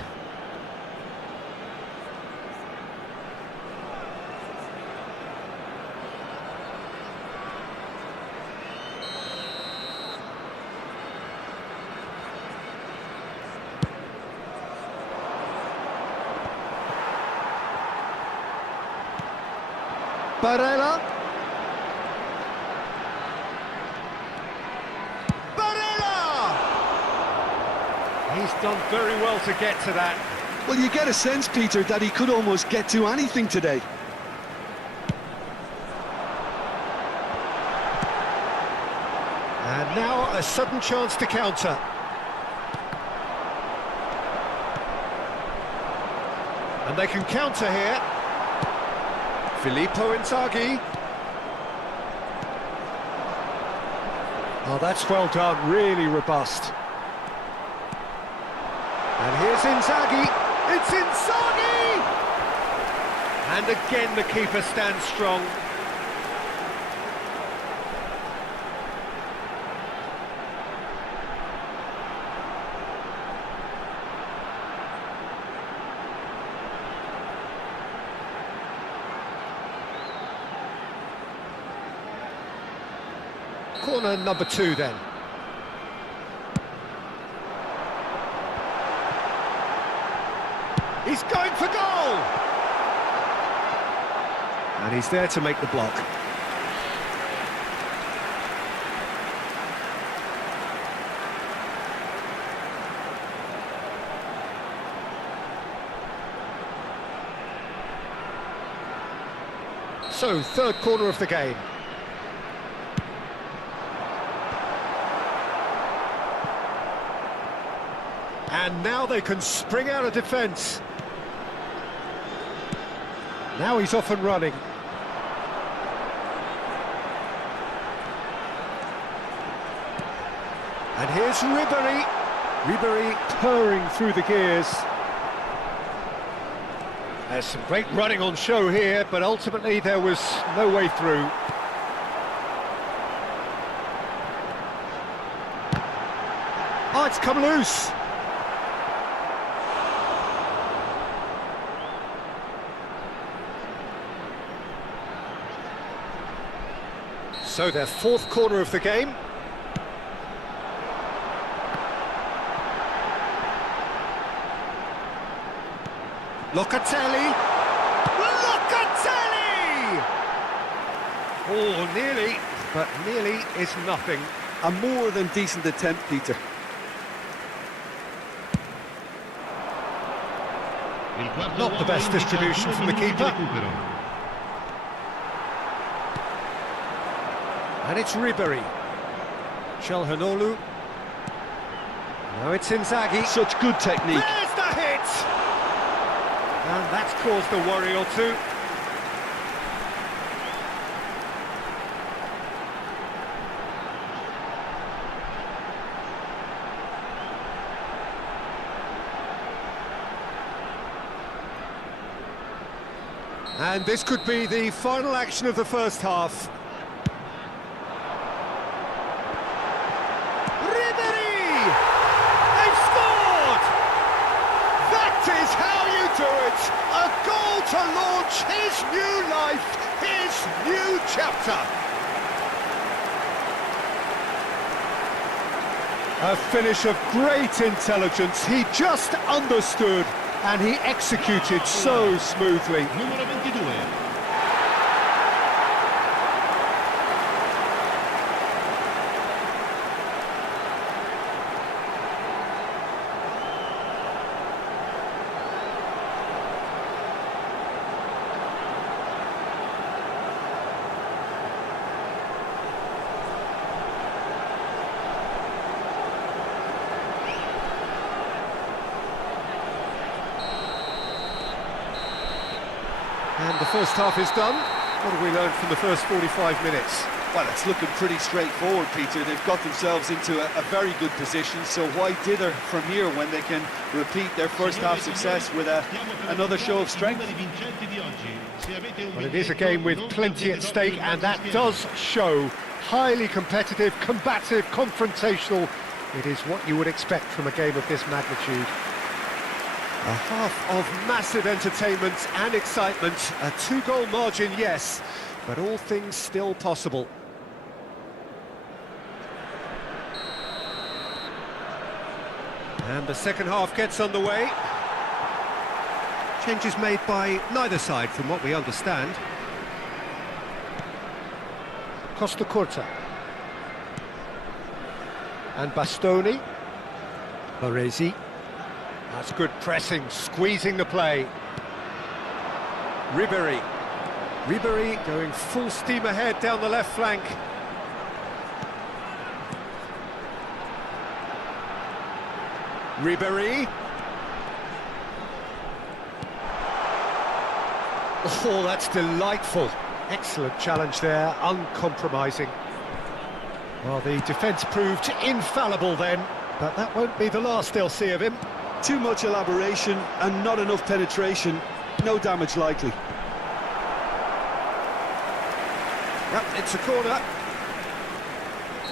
Barella. Barella! He's done very well to get to that. Well, you get a sense, Peter, that he could almost get to anything today. And now a sudden chance to counter. And they can counter here. Filippo Inzaghi. Oh, that's well done, really robust. And here's Inzaghi. It's Inzaghi! And again the keeper stands strong. Corner number 2 then. He's going for goal! And he's there to make the block. So, third corner of the game. And now they can spring out of defence. Now he's off and running. And here's Ribéry. Ribéry purring through the gears. There's some great running on show here, but ultimately there was no way through. Oh, it's come loose. So their fourth corner of the game. Locatelli! Locatelli! Oh, nearly, but nearly is nothing. A more than decent attempt, Peter. Not the best distribution from the keeper. And it's Ribéry. Çalhanoğlu. Now it's Inzaghi. Such good technique. There's the hit! And that's caused a worry or two. And this could be the final action of the first half. A goal to launch his new life, his new chapter. A finish of great intelligence. He just understood and he executed so smoothly. And the first half is done. What have we learned from the first 45 minutes? Well, it's looking pretty straightforward, Peter. They've got themselves into a very good position, so why dither from here when they can repeat their first half success with another show of strength? Well, it is a game with plenty at stake, and that does show. Highly competitive, combative, confrontational. It is what you would expect from a game of this magnitude. A half of massive entertainment and excitement. A 2-goal margin, yes, but all things still possible. And the second half gets underway. Changes made by neither side, from what we understand. Costa Curta. And Bastoni. Baresi. That's good pressing, squeezing the play. Ribéry. Ribéry going full steam ahead down the left flank. Ribéry. Oh, that's delightful. Excellent challenge there, uncompromising. Well, the defence proved infallible then, but that won't be the last they'll see of him. Too much elaboration and not enough penetration. No damage likely. Yep, it's a corner.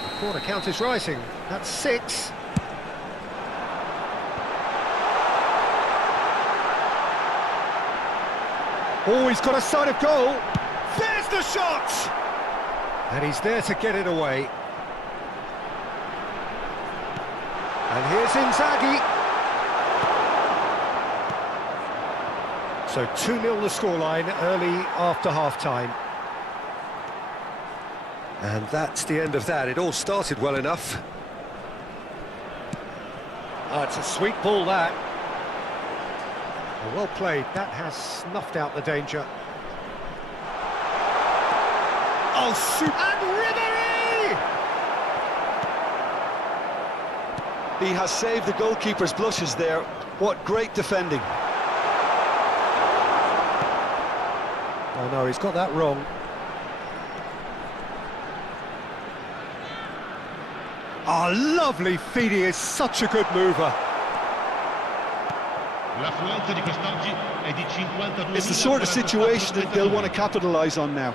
The corner count is rising. That's 6. Oh, he's got a sight of goal. There's the shot! And he's there to get it away. And here's Inzaghi. So 2-0 the scoreline early after half-time. And that's the end of that. It all started well enough. Oh, it's a sweet ball, that. Well played. That has snuffed out the danger. Oh, super! And Ribéry! He has saved the goalkeeper's blushes there. What great defending. Oh no, he's got that wrong. Oh, lovely feed. He is such a good mover. It's the sort of situation that they'll want to capitalise on now.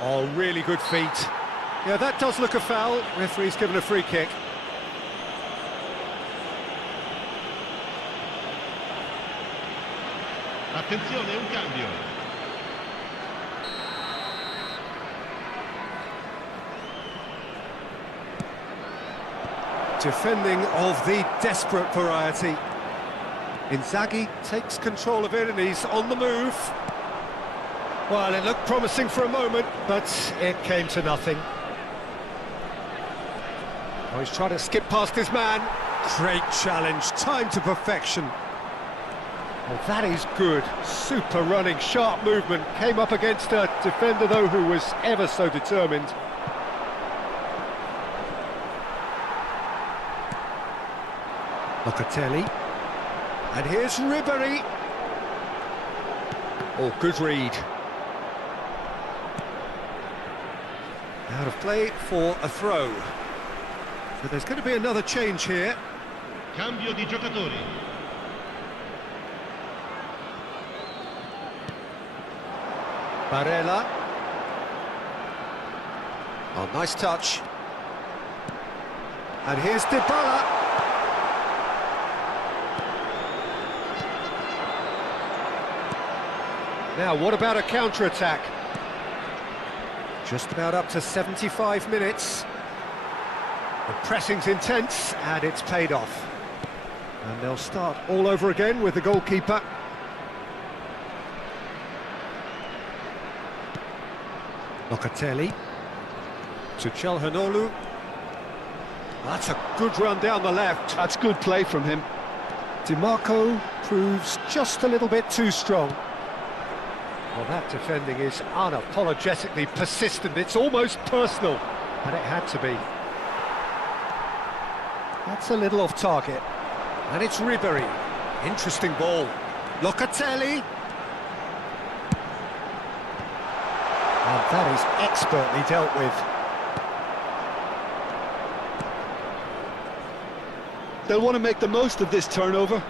Oh, really good feet. Yeah, that does look a foul. Referee's given a free kick. Attenzione, un cambio. Defending of the desperate variety. Inzaghi takes control of it and he's on the move. Well, it looked promising for a moment, but it came to nothing. Oh, he's trying to skip past his man. Great challenge, time to perfection. Well, that is good. Super running, sharp movement. Came up against a defender, though, who was ever so determined. Locatelli. And here's Ribéry. Oh, good read. Out of play for a throw. So there's going to be another change here. Cambio di giocatori. Barella. Oh, nice touch. And here's Dybala. Now, what about a counter-attack? Just about up to 75 minutes. The pressing's intense, and it's paid off. And they'll start all over again with the goalkeeper. Locatelli. To Çalhanoğlu. That's a good run down the left. That's good play from him. DiMarco proves just a little bit too strong. Well, that defending is unapologetically persistent. It's almost personal, and it had to be. That's a little off target. And it's Ribéry. Interesting ball. Locatelli. And that is expertly dealt with. They'll want to make the most of this turnover.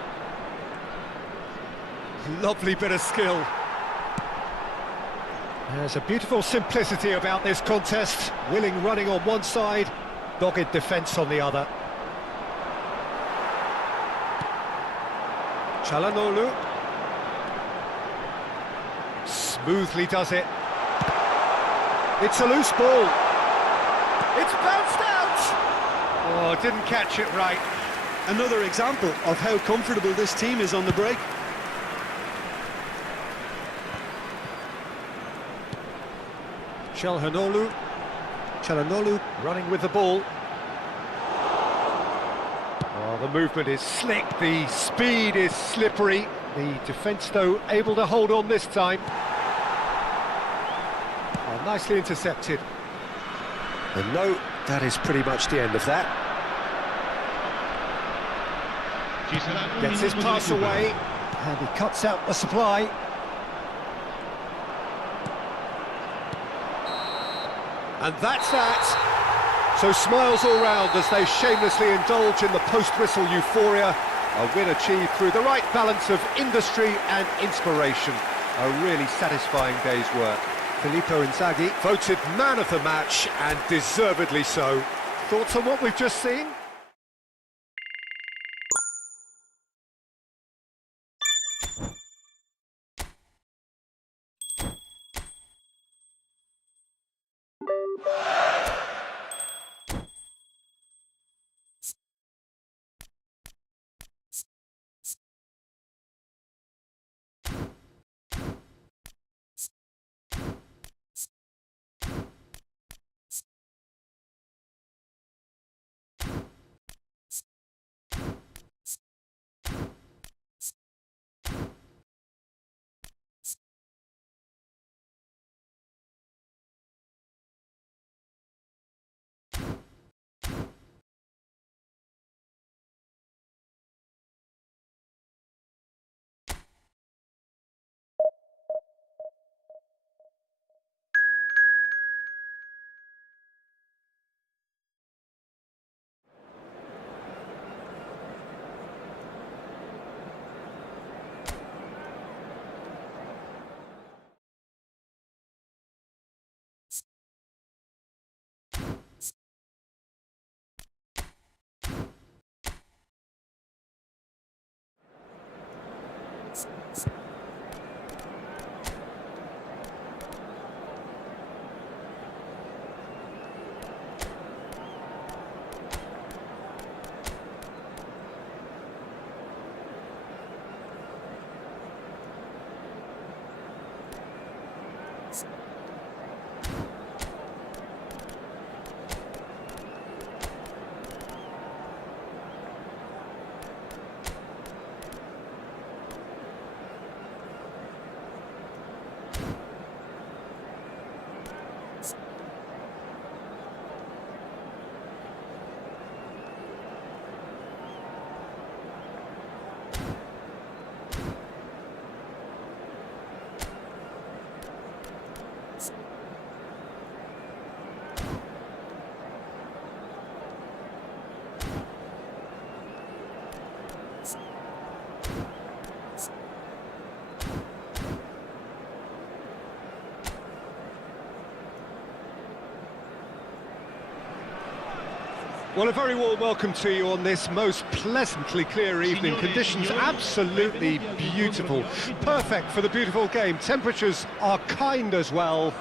Lovely bit of skill. There's a beautiful simplicity about this contest. Willing running on one side, dogged defence on the other. Çalhanoğlu. Smoothly does it. It's a loose ball. It's bounced out! Oh, didn't catch it right. Another example of how comfortable this team is on the break. Çalhanoğlu running with the ball. Oh, the movement is slick, the speed is slippery. The defence, though, able to hold on this time. Oh, nicely intercepted. And no, that is pretty much the end of that. Gets his pass away, and he cuts out the supply. And that's that. So smiles all round as they shamelessly indulge in the post-whistle euphoria. A win achieved through the right balance of industry and inspiration. A really satisfying day's work. Filippo Inzaghi voted man of the match, and deservedly so. Thoughts on what we've just seen? Well, a very warm welcome to you on this most pleasantly clear evening. Conditions absolutely beautiful. Perfect for the beautiful game. Temperatures are kind as well.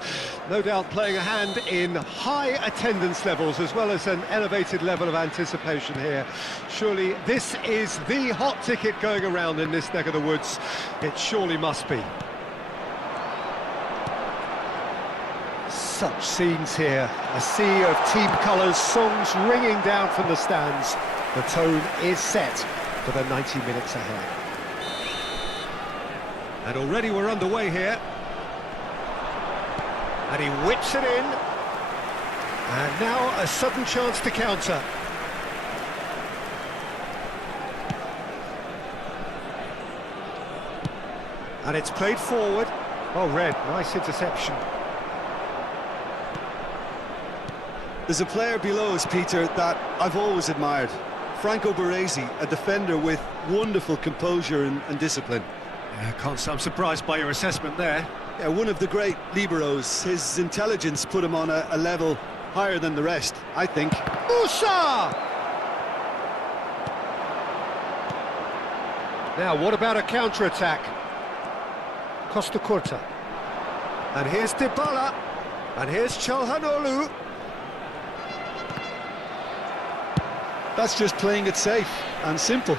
No doubt playing a hand in high attendance levels as well as an elevated level of anticipation here. Surely this is the hot ticket going around in this neck of the woods. It surely must be. Such scenes here, a sea of team colours, songs ringing down from the stands. The tone is set for the 90 minutes ahead. And already we're underway here. And he whips it in. And now a sudden chance to counter. And it's played forward. Oh, Red, nice interception. There's a player below us, Peter, that I've always admired. Franco Baresi, a defender with wonderful composure and discipline. Yeah, can't say I'm surprised by your assessment there. Yeah, one of the great liberos. His intelligence put him on a level higher than the rest, I think. SUSAH! Now, what about a counter-attack? Costa Curta. And here's Dybala. And here's Çalhanoğlu. That's just playing it safe and simple.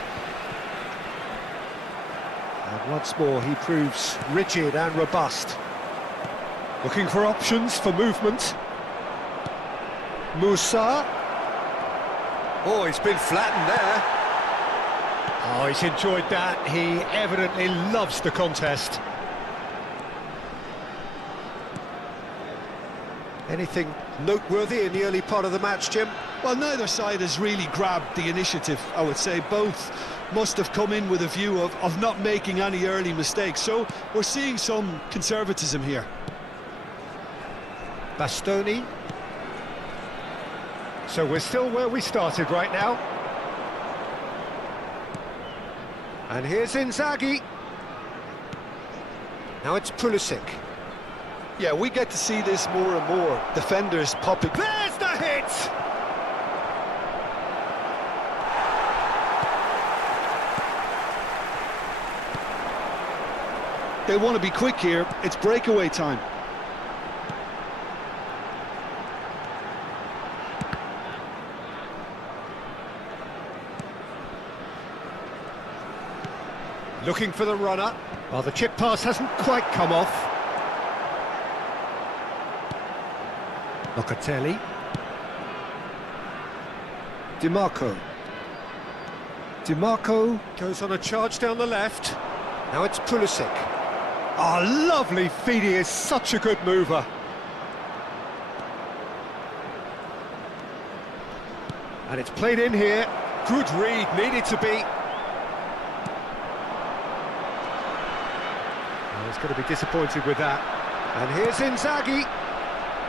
And once more he proves rigid and robust. Looking for options for movement. Musa. Oh, he's been flattened there. Oh, he's enjoyed that. He evidently loves the contest. Anything noteworthy in the early part of the match, Jim? Well, neither side has really grabbed the initiative, I would say. Both must have come in with a view of not making any early mistakes. So we're seeing some conservatism here. Bastoni. So we're still where we started right now. And here's Inzaghi. Now it's Pulisic. Yeah, we get to see this more and more. Defenders popping. There's the hit! They want to be quick here. It's breakaway time. Looking for the runner. Well, the chip pass hasn't quite come off. Locatelli. Dimarco goes on a charge down the left. Now it's Pulisic. Oh, lovely feed. He is such a good mover. And it's played in here. Good read, needed to be. Well, he's going to be disappointed with that. And here's Inzaghi.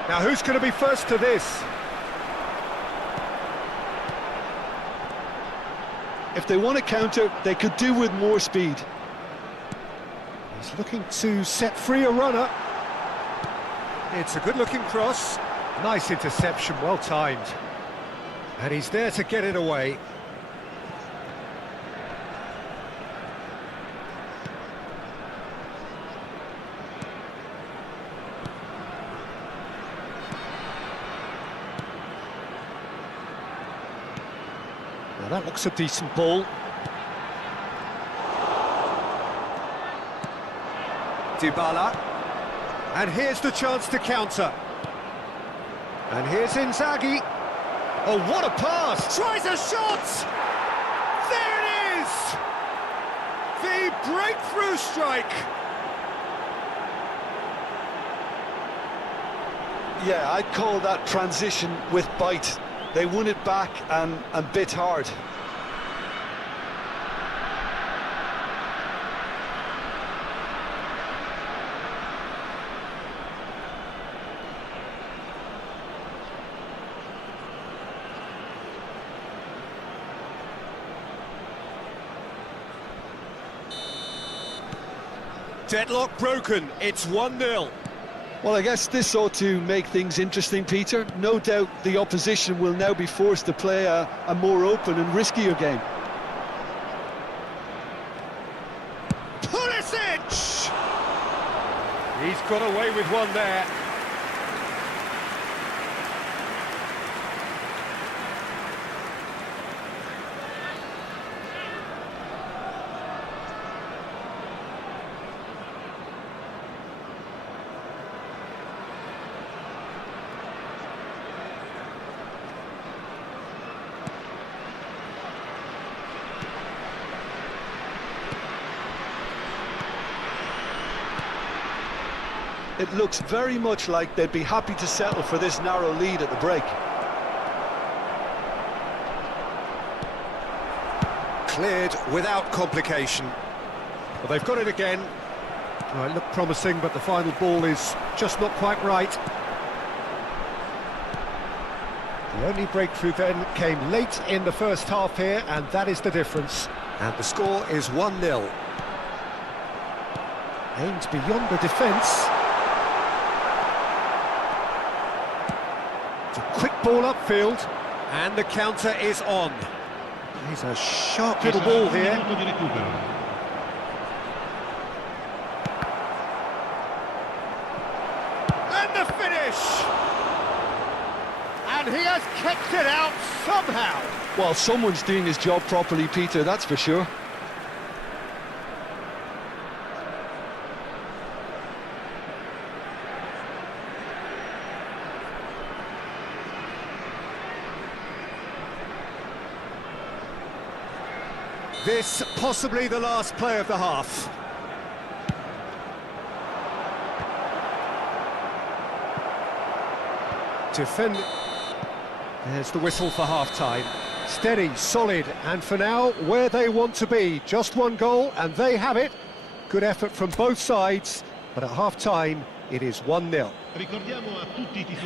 Now, who's going to be first to this? If they want to counter, they could do with more speed. He's looking to set free a runner. It's a good-looking cross. Nice interception, well timed. And he's there to get it away. Now that looks a decent ball. Dybala. And here's the chance to counter. And here's Inzaghi. Oh, what a pass! Tries a shot! There it is! The breakthrough strike! Yeah, I'd call that transition with bite. They won it back and bit hard. Deadlock broken, it's 1-0. Well, I guess this ought to make things interesting, Peter. No doubt the opposition will now be forced to play a more open and riskier game. Pulisic! He's got away with one there. It looks very much like they'd be happy to settle for this narrow lead at the break. Cleared without complication. Well, they've got it again. Well, it looked promising, but the final ball is just not quite right. The only breakthrough then came late in the first half here, and that is the difference. And the score is 1-0. Aimed beyond the defence. Quick ball upfield, and the counter is on. He's a sharp little ball here. And the finish! And he has kept it out somehow. Well, someone's doing his job properly, Peter, that's for sure. This possibly the last play of the half. Defend. There's the whistle for half-time. Steady, solid, and for now, where they want to be. Just one goal, and they have it. Good effort from both sides, but at half-time, it is 1-0.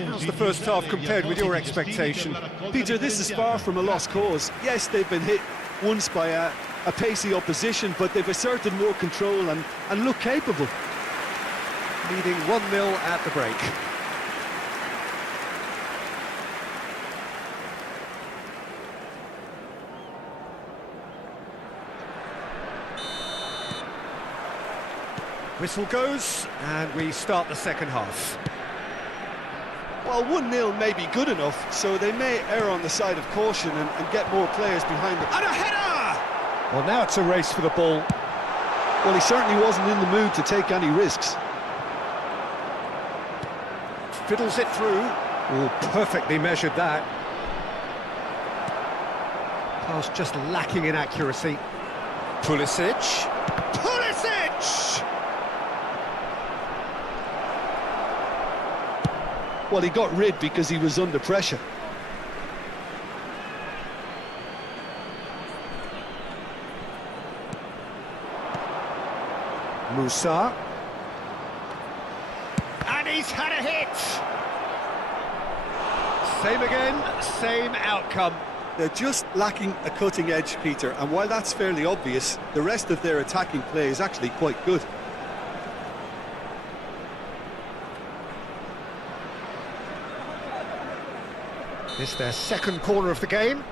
How's the first half compared with your expectation? Peter, this is far from a lost cause. Yes, they've been hit once by a pacey opposition, but they've asserted more control and look capable. Leading 1-0 at the break. Whistle goes, and we start the second half. Well, 1-0 may be good enough, so they may err on the side of caution and get more players behind them. And a header! Well, now it's a race for the ball. Well, he certainly wasn't in the mood to take any risks. Fiddles it through. Oh, perfectly measured that. Pass just lacking in accuracy. Pulisic. Pulisic! Well, he got rid because he was under pressure. Musa. And he's had a hit! Same again, same outcome. They're just lacking a cutting edge, Peter, and while that's fairly obvious, the rest of their attacking play is actually quite good. This their second corner of the game.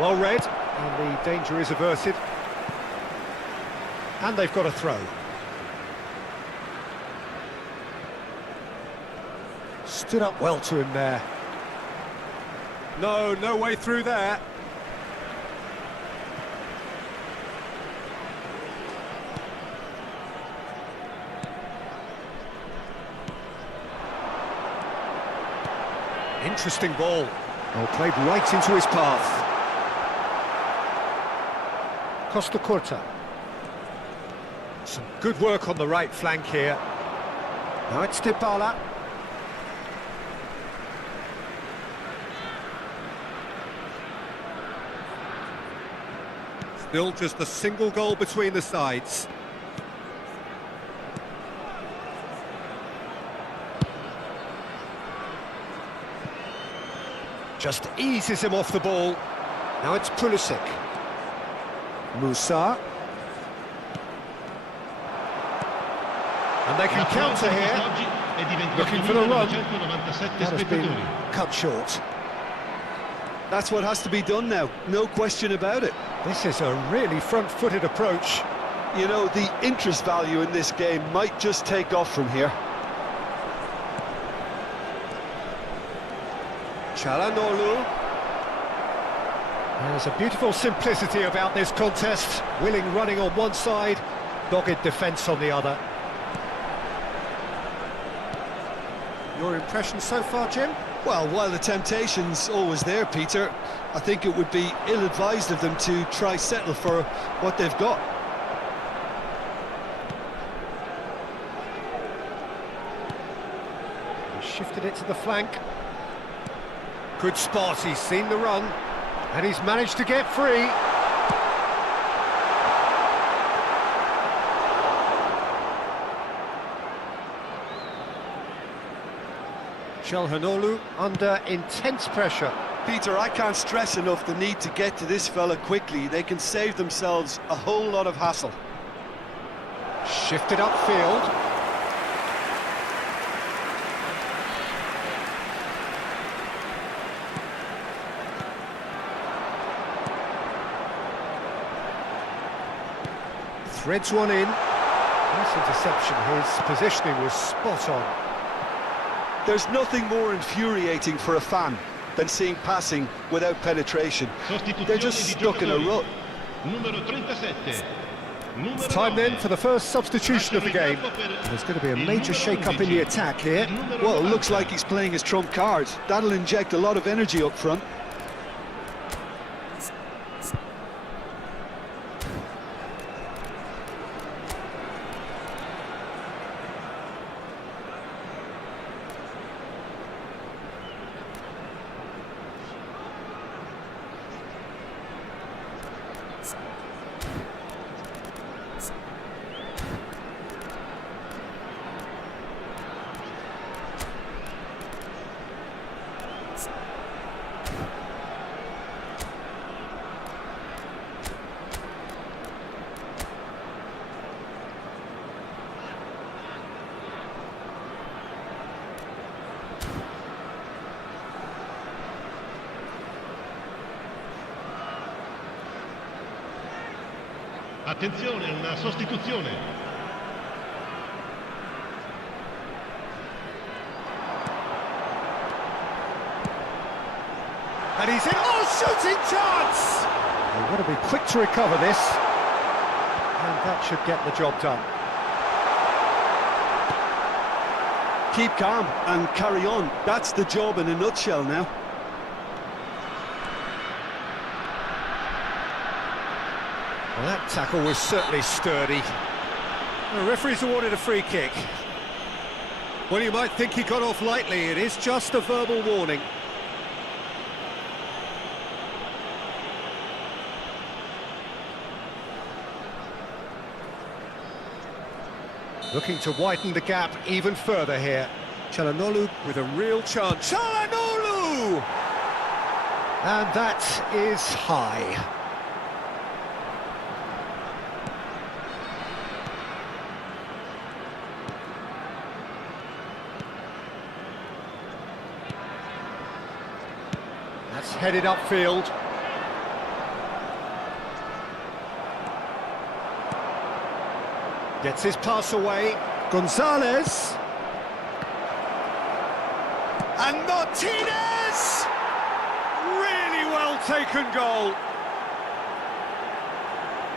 Well read, and the danger is averted. And they've got a throw. Stood up well to him there. No way through there. Interesting ball. Oh, played right into his path. Costa Curta. Some good work on the right flank here. Now it's Dybala. Still just a single goal between the sides. Just eases him off the ball. Now it's Pulisic. Musa. And they can counter here. Looking for the run. That has been cut short. That's what has to be done now, no question about it. This is a really front-footed approach. You know, the interest value in this game might just take off from here. Çalhanoğlu. There's a beautiful simplicity about this contest. Willing running on one side, dogged defence on the other. Your impression so far, Jim? Well, while the temptation's always there, Peter, I think it would be ill-advised of them to try settle for what they've got. He shifted it to the flank. Good spot, he's seen the run, and he's managed to get free. Çalhanoğlu under intense pressure. Peter, I can't stress enough the need to get to this fella quickly. They can save themselves a whole lot of hassle. Shifted upfield. Threads one in. Nice interception. His positioning was spot on. There's nothing more infuriating for a fan than seeing passing without penetration. They're just stuck in a rut. It's time then for the first substitution of the game. There's going to be a major shake-up in the attack here. Well, it looks like he's playing his trump card. That'll inject a lot of energy up front. Attenzione, una sostituzione. And he's in. Oh, shooting chance! They've got to be quick to recover this. And that should get the job done. Keep calm and carry on. That's the job in a nutshell now. Well, that tackle was certainly sturdy. The referee's awarded a free kick. Well, you might think he got off lightly. It is just a verbal warning. Looking to widen the gap even further here. Çalhanoğlu with a real chance. Çalhanoğlu! And that is high. That's headed upfield. Gets his pass away. Gonzalez. And Martinez! Really well taken goal.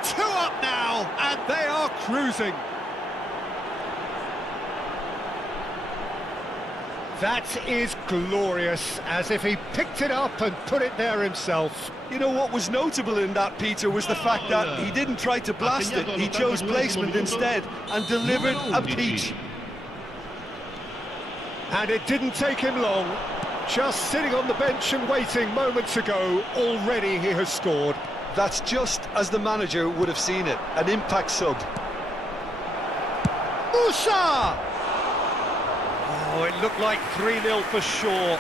2 up now, and they are cruising. That is glorious, as if he picked it up and put it there himself. You know what was notable in that, Peter, was the fact that he didn't try to blast it. He chose placement instead and delivered a peach. And it didn't take him long. Just sitting on the bench and waiting moments ago, already he has scored. That's just as the manager would have seen it, an impact sub. SUSAH! Oh, it looked like 3-0 for sure.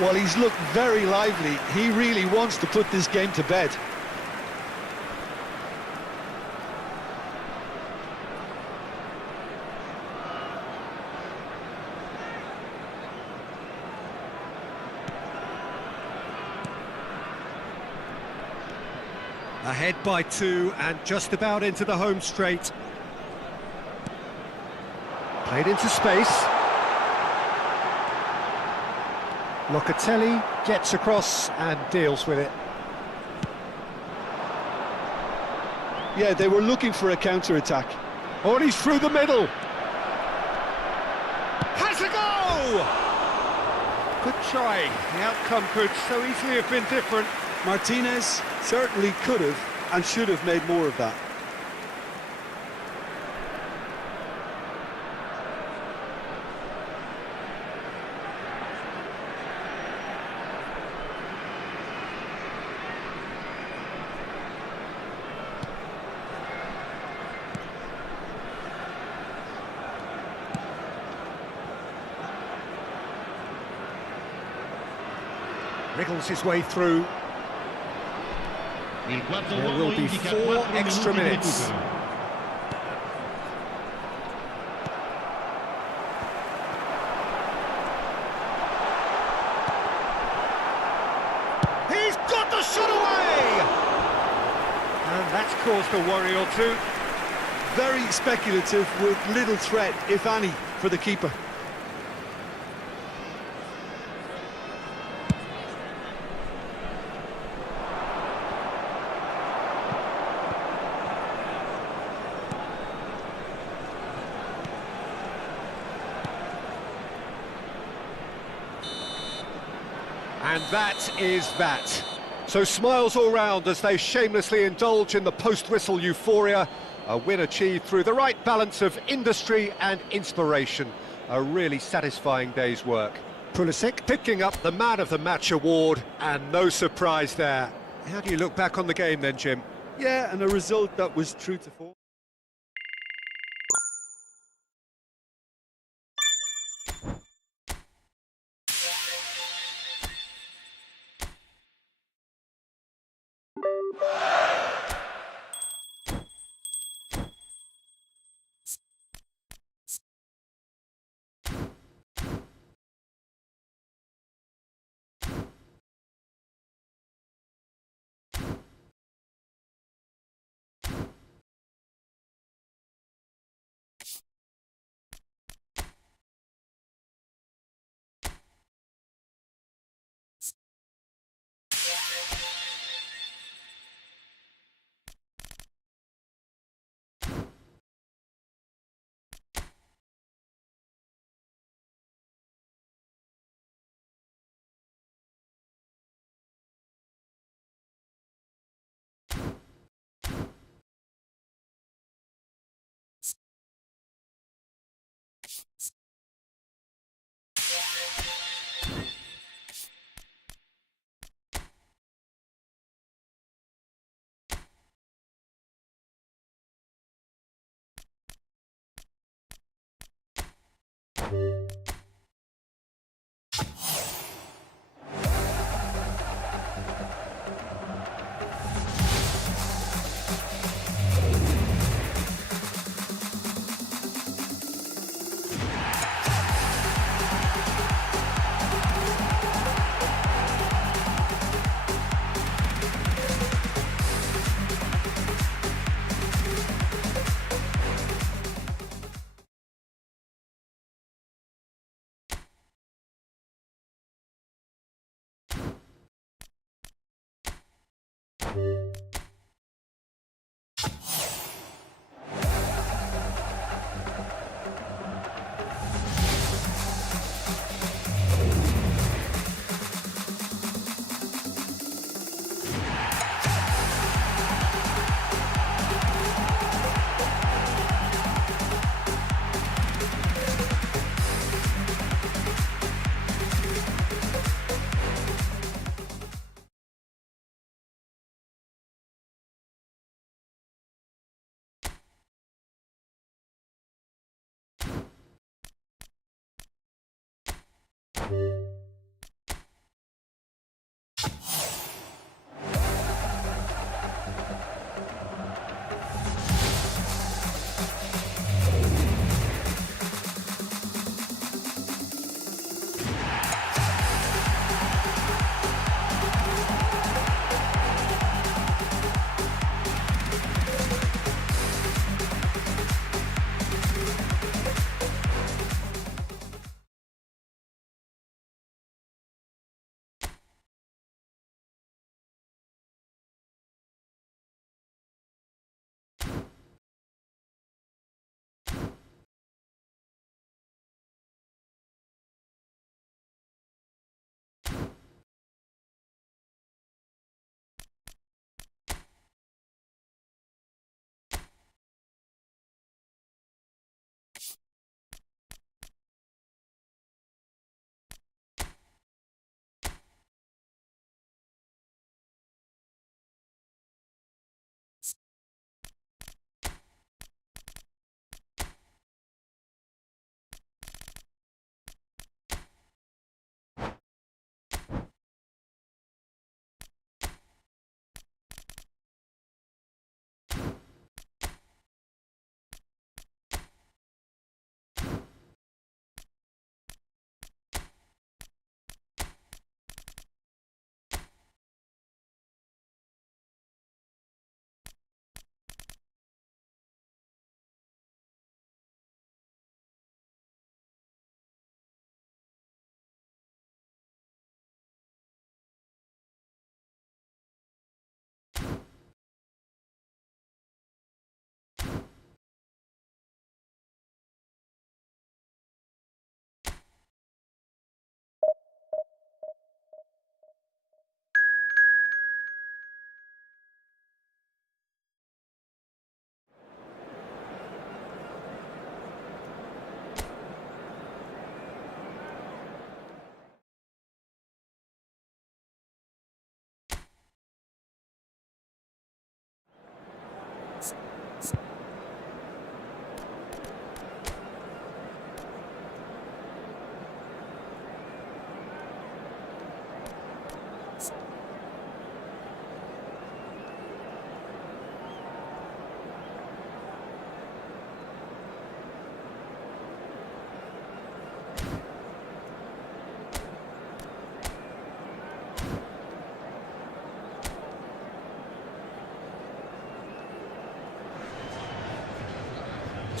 Well, he's looked very lively. He really wants to put this game to bed. Ahead by 2 and just about into the home straight. Played into space. Locatelli gets across and deals with it. Yeah, they were looking for a counter-attack. Oh, and he's through the middle. Has a go! Good try. The outcome could so easily have been different. Martinez certainly could have and should have made more of that. Wriggles his way through. There will be 4 extra minutes. He's got the shot away! And that's caused a worry or two. Very speculative with little threat, if any, for the keeper. And that is that. So smiles all round as they shamelessly indulge in the post-whistle euphoria. A win achieved through the right balance of industry and inspiration. A really satisfying day's work. Pulisic picking up the Man of the Match award, and no surprise there. How do you look back on the game then, Jim? Yeah, and a result that was true to form.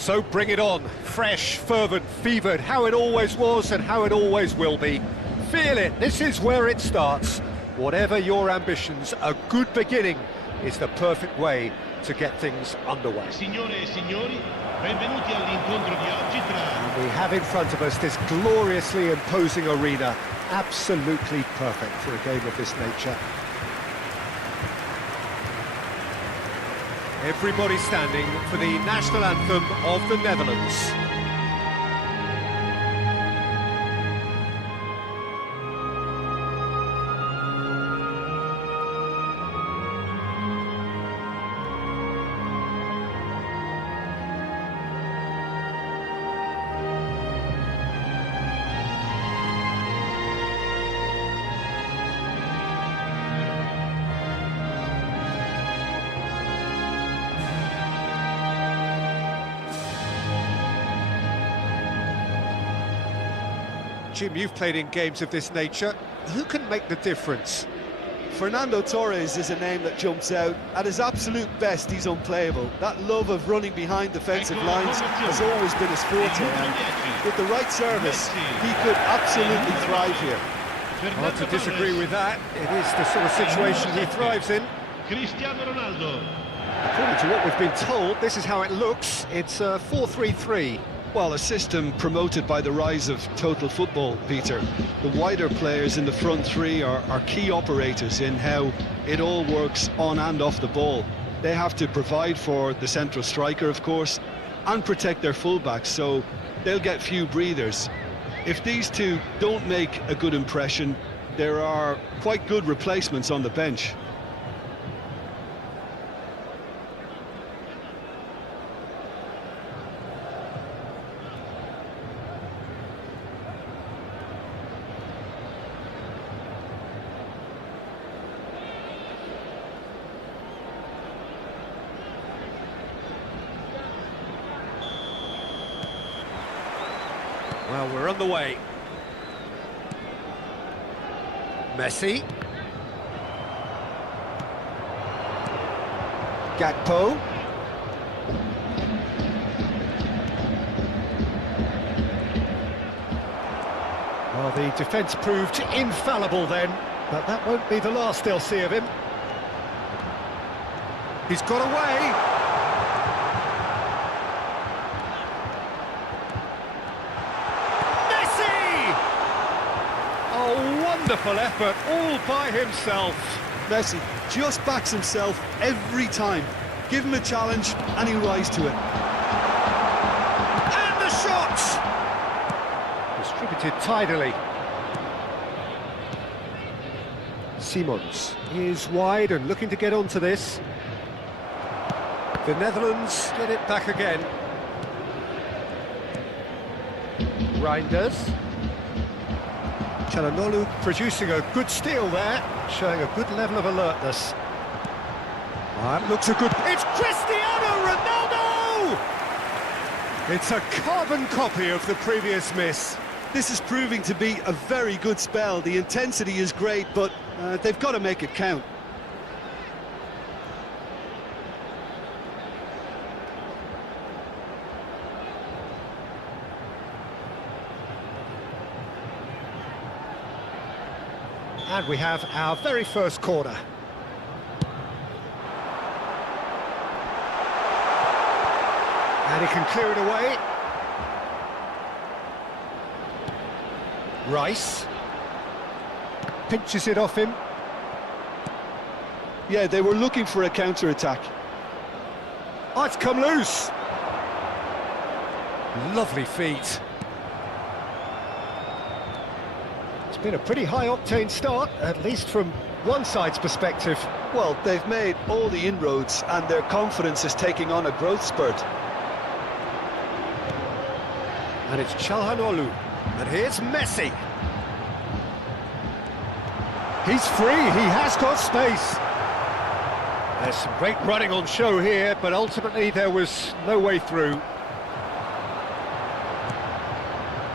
So bring it on, fresh, fervent, fevered, how it always was and how it always will be. Feel it, this is where it starts. Whatever your ambitions, a good beginning is the perfect way to get things underway. Signore e signori, benvenuti all'incontro di oggi tra... And we have in front of us this gloriously imposing arena, absolutely perfect for a game of this nature. Everybody standing for the national anthem of the Netherlands. Jim, you've played in games of this nature. Who can make the difference? Fernando Torres is a name that jumps out. At his absolute best, he's unplayable. That love of running behind defensive lines has always been his forte, and with the right service, he could absolutely thrive here. Hard to disagree with that. It is the sort of situation he thrives in. Cristiano Ronaldo. According to what we've been told, this is how it looks. It's 4-3-3. Well, a system promoted by the rise of total football, Peter. The wider players in the front three are key operators in how it all works on and off the ball. They have to provide for the central striker, of course, and protect their fullbacks, so they'll get few breathers. If these two don't make a good impression, there are quite good replacements on the bench. Well, we're on the way. Messi. Gakpo. Well, the defence proved infallible then, but that won't be the last they'll see of him. He's got away. Wonderful effort, all by himself. Messi just backs himself every time. Give him a challenge and he'll rise to it. And the shot! Distributed tidily. Simons is wide and looking to get onto this. The Netherlands get it back again. Reinders. Çalhanoğlu producing a good steal there, showing a good level of alertness. That looks a good... It's Cristiano Ronaldo! It's a carbon copy of the previous miss. This is proving to be a very good spell. The intensity is great, but they've got to make it count. And we have our very first corner. And he can clear it away. Rice. Pinches it off him. Yeah, they were looking for a counter-attack. Oh, it's come loose. Lovely feet. Been a pretty high-octane start, at least from one side's perspective. Well, they've made all the inroads and their confidence is taking on a growth spurt. And it's Çalhanoğlu. And here's Messi. He's free, he has got space. There's some great running on show here, but ultimately there was no way through.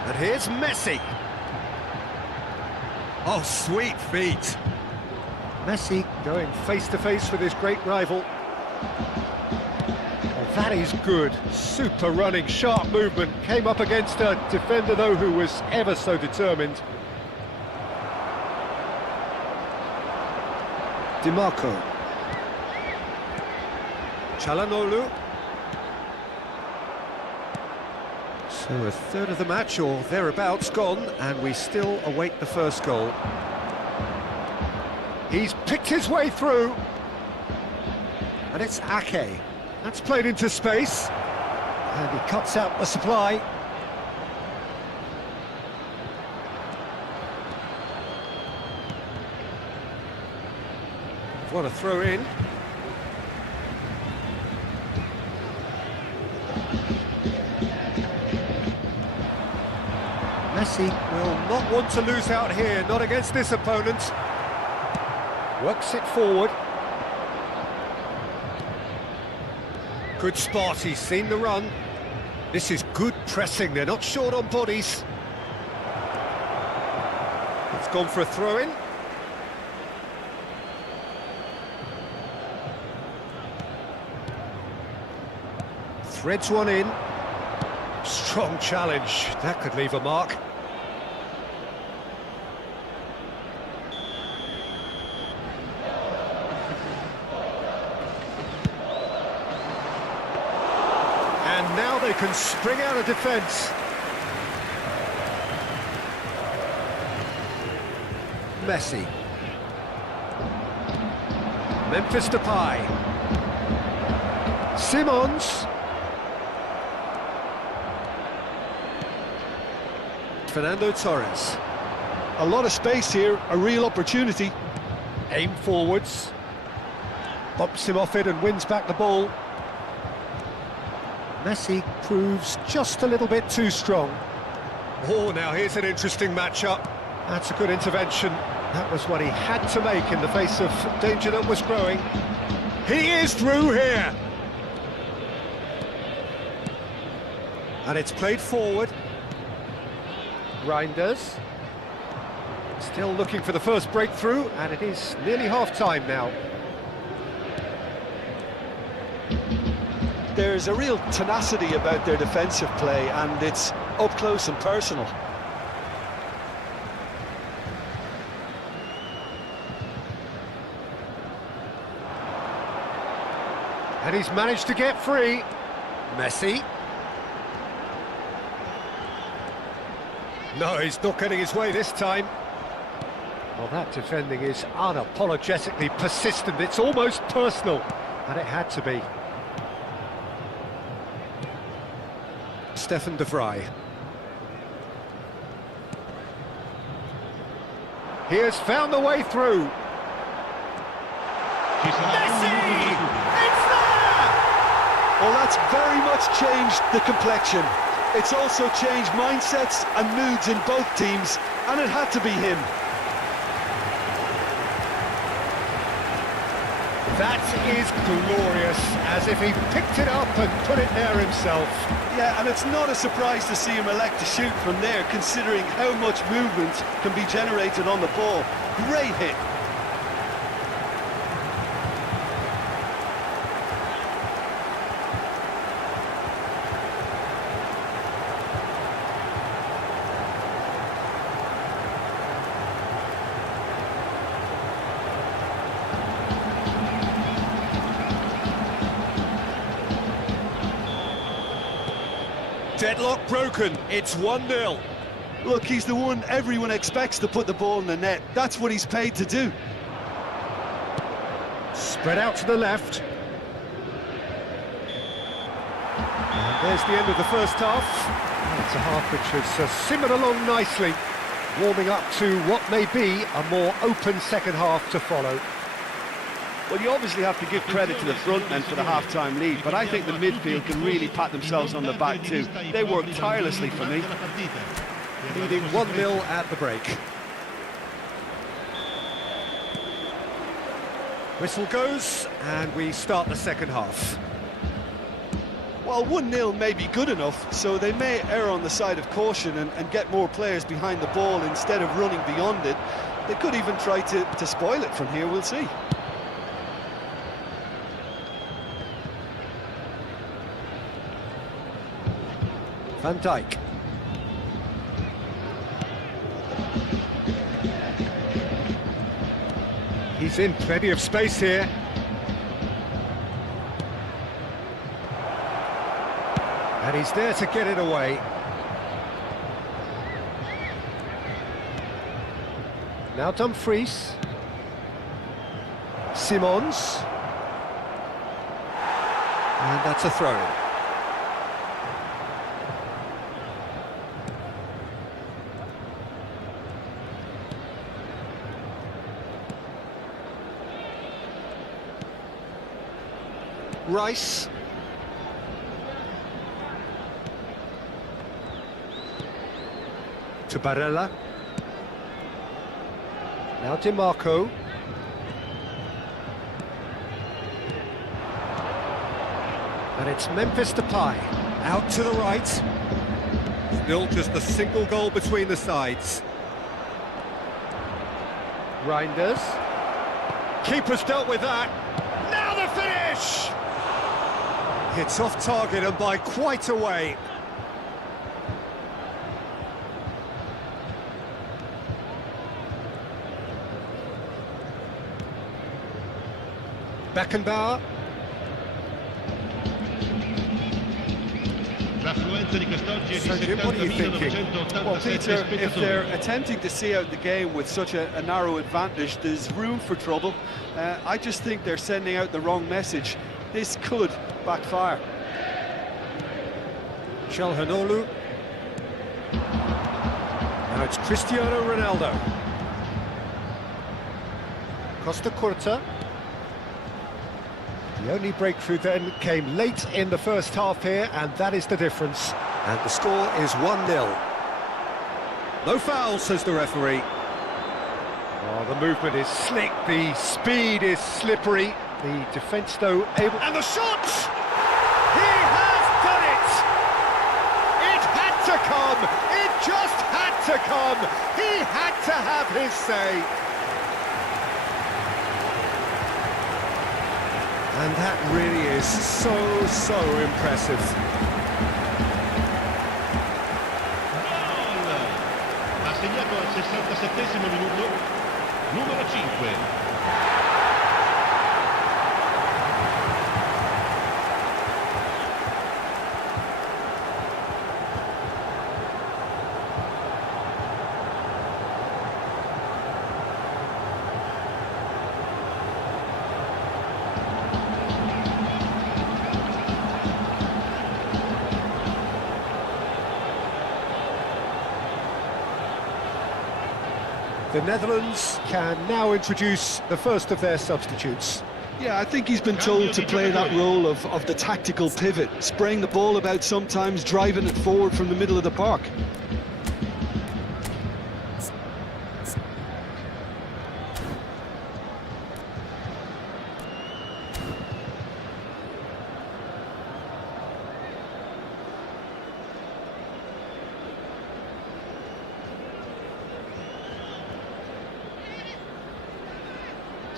And here's Messi. Oh, sweet feet. Messi going face-to-face with his great rival. Oh, That is good. Super running, sharp movement. Came up against a defender, though, who was ever so determined. DiMarco. Çalhanoğlu. So a third of the match, or thereabouts, gone, and we still await the first goal. He's picked his way through. And it's Ake. That's played into space. And he cuts out the supply. What a throw in. Messi will not want to lose out here, not against this opponent. Works it forward. Good spot, he's seen the run. This is good pressing, they're not short on bodies. It's gone for a throw-in. Threads one in. Strong challenge, that could leave a mark. And now they can spring out of defence. Messi. Memphis Depay. Simons. Fernando Torres. A lot of space here, a real opportunity. Aim forwards. Bumps him off it and wins back the ball. Messi proves just a little bit too strong. Oh, now here's an interesting matchup. That's a good intervention. That was what he had to make in the face of danger that was growing. He is through here. And it's played forward. Reinders. Still looking for the first breakthrough, and it is nearly half-time now. There's a real tenacity about their defensive play, and it's up close and personal. And he's managed to get free. Messi. No, he's not getting his way this time. Well, that defending is unapologetically persistent. It's almost personal, and it had to be. Stefan de Vrij. He has found the way through. Messi! It's there! Well, that's very much changed the complexion. It's also changed mindsets and moods in both teams, and it had to be him. That is glorious, as if he picked it up and put it there himself. Yeah, and it's not a surprise to see him elect to shoot from there, considering how much movement can be generated on the ball. Great hit. Deadlock broken, it's 1-0. Look, he's the one everyone expects to put the ball in the net. That's what he's paid to do. Spread out to the left. And there's the end of the first half. It's a half which has simmered along nicely, warming up to what may be a more open second half to follow. Well, you obviously have to give credit to the front men for the half-time lead, but I think the midfield can really pat themselves on the back too. They worked tirelessly for me. Leading 1-0 at the break. Whistle goes, and we start the second half. Well, 1-0 may be good enough, so they may err on the side of caution and get more players behind the ball instead of running beyond it. They could even try to spoil it from here, we'll see. Van Dijk. He's in plenty of space here. And he's there to get it away. Now Dumfries. Simons. And that's a throw-in. Rice. To Barella. Now DiMarco. And it's Memphis Depay. Out to the right. Still just a single goal between the sides. Reinders. Keeper's dealt with that. Now the finish! It's off target and by quite a way. Beckenbauer. Jim, what are you thinking? Well, Peter, if they're attempting to see out the game with such a narrow advantage, there's room for trouble. I just think they're sending out the wrong message. This could backfire. Calhanoglu. Now it's Cristiano Ronaldo. Costa Curta. The only breakthrough then came late in the first half here, and that is the difference. And the score is 1-0. No foul, says the referee. Oh, the movement is slick, the speed is slippery. The defence, though, able... And the shot! He has done it! It had to come! It just had to come! He had to have his say! And that really is so impressive. Ha segnato al 67esimo minuto, numero 5. The Netherlands can now introduce the first of their substitutes. Yeah, I think he's been told to play that role of the tactical pivot, spraying the ball about sometimes, driving it forward from the middle of the park.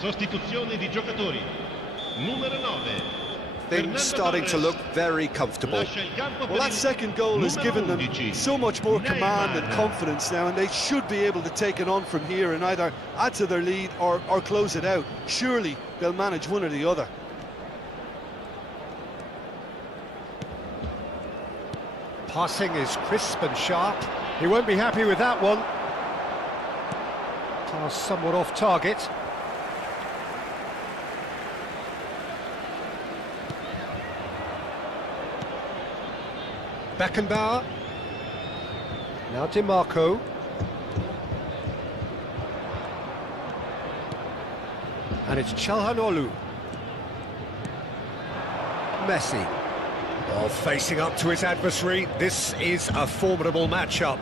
Sostituzione di giocatori. Numero 9. Things starting to look very comfortable. Well, that second goal has given them so much more command and confidence now, and they should be able to take it on from here and either add to their lead or close it out. Surely they'll manage one or the other. Passing is crisp and sharp. He won't be happy with that one. Pass somewhat off target. Beckenbauer. Now DiMarco. And it's Calhanoglu. Messi. Oh, facing up to his adversary. This is a formidable matchup.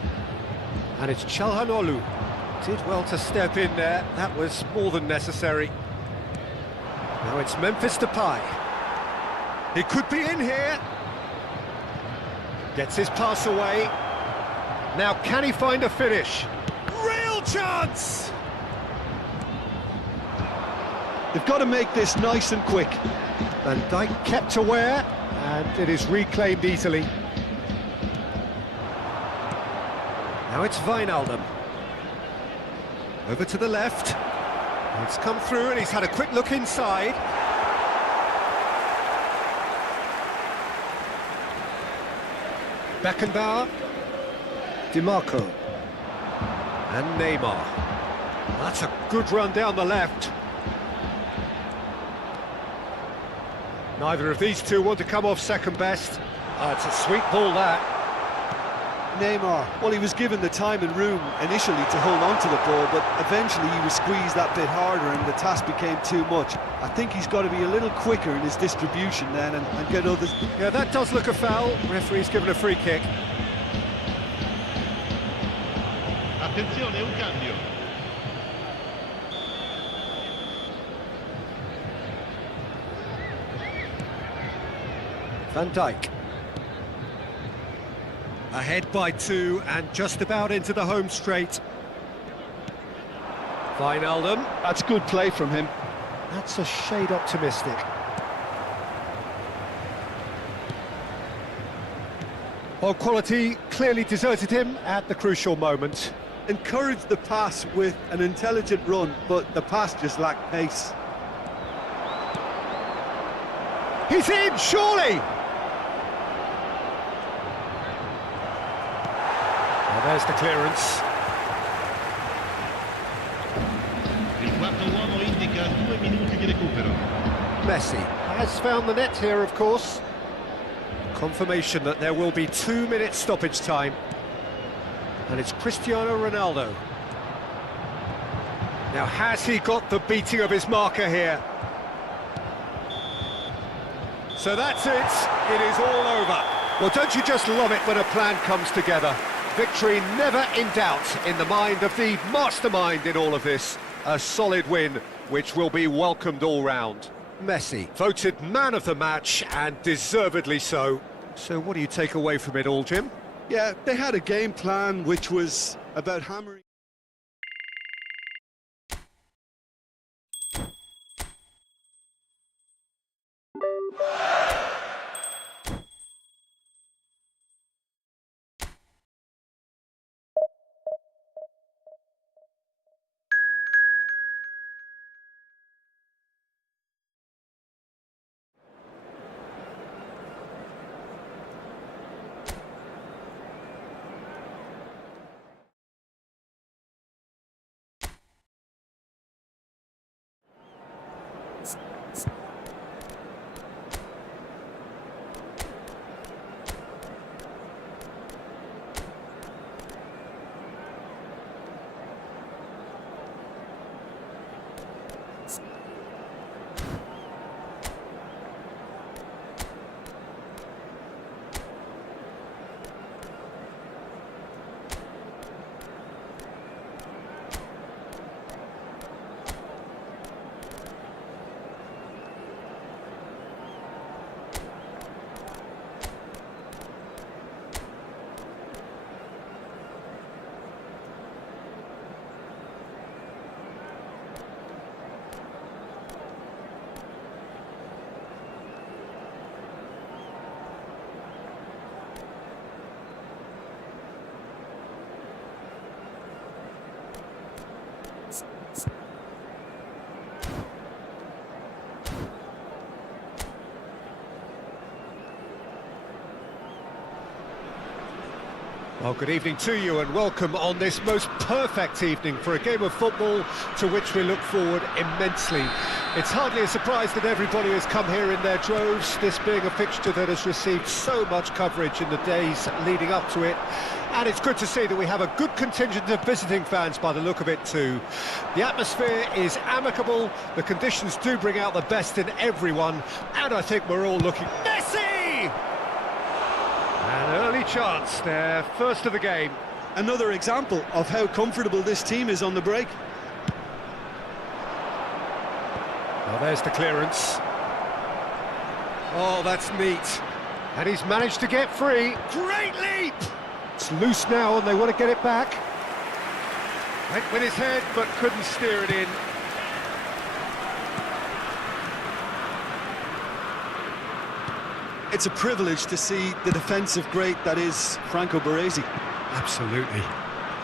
And it's Calhanoglu. Did well to step in there. That was more than necessary. Now it's Memphis Depay. He could be in here. Gets his pass away. Now can he find a finish? Real chance! They've got to make this nice and quick. Van Dijk kept aware, and it is reclaimed easily. Now it's Wijnaldum. Over to the left. It's come through and he's had a quick look inside. Beckenbauer. DiMarco. And Neymar. That's a good run down the left. Neither of these two want to come off second best. It's a sweet ball, that. Neymar, well, he was given the time and room initially to hold on to the ball, but eventually he was squeezed that bit harder and the task became too much. I think he's got to be a little quicker in his distribution then and get others... Yeah, that does look a foul. Referee's given a free kick. Attenzione, un cambio. Van Dijk. Ahead by 2 and just about into the home straight. Wijnaldum. That's good play from him. That's a shade optimistic. Well, quality clearly deserted him at the crucial moment. Encouraged the pass with an intelligent run, but the pass just lacked pace. He's in, surely! Well, there's the clearance. Il quarto uomo indica 2 minuti di recupero. Messi has found the net here, of course. Confirmation that there will be 2 minutes stoppage time. And it's Cristiano Ronaldo. Now, has he got the beating of his marker here? So that's it. It is all over. Well, don't you just love it when a plan comes together? Victory never in doubt in the mind of the mastermind in all of this. A solid win, which will be welcomed all round. Messi, voted man of the match, and deservedly so. So what do you take away from it all, Jim? Yeah, they had a game plan which was about hammering... Well, good evening to you and welcome on this most perfect evening for a game of football to which we look forward immensely. It's hardly a surprise that everybody has come here in their droves, this being a fixture that has received so much coverage in the days leading up to it. And it's good to see that we have a good contingent of visiting fans by the look of it too. The atmosphere is amicable, the conditions do bring out the best in everyone, and I think we're all looking... Messi! An early chance there, first of the game. Another example of how comfortable this team is on the break. Well, there's the clearance. Oh, that's neat. And he's managed to get free. Great leap! It's loose now and they want to get it back. Went with his head, but couldn't steer it in. It's a privilege to see the defensive great that is Franco Baresi. Absolutely.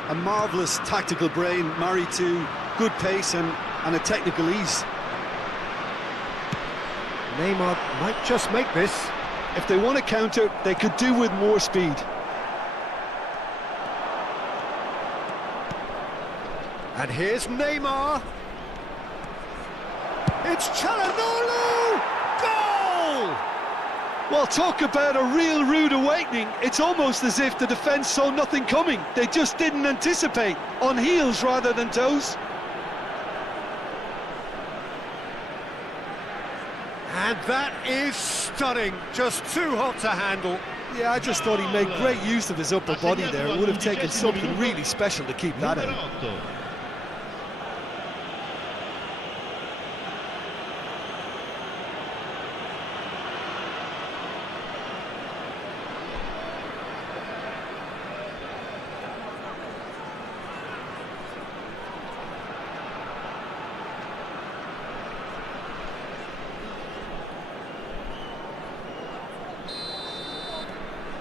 A marvellous tactical brain married to good pace and a technical ease. Neymar might just make this. If they want to counter, they could do with more speed. And here's Neymar. It's Çalhanoğlu! Goal! Well, talk about a real rude awakening. It's almost as if the defence saw nothing coming. They just didn't anticipate, on heels rather than toes. And that is stunning, just too hot to handle. Yeah, I just thought he made great use of his upper body there. It would have taken something really special to keep that out.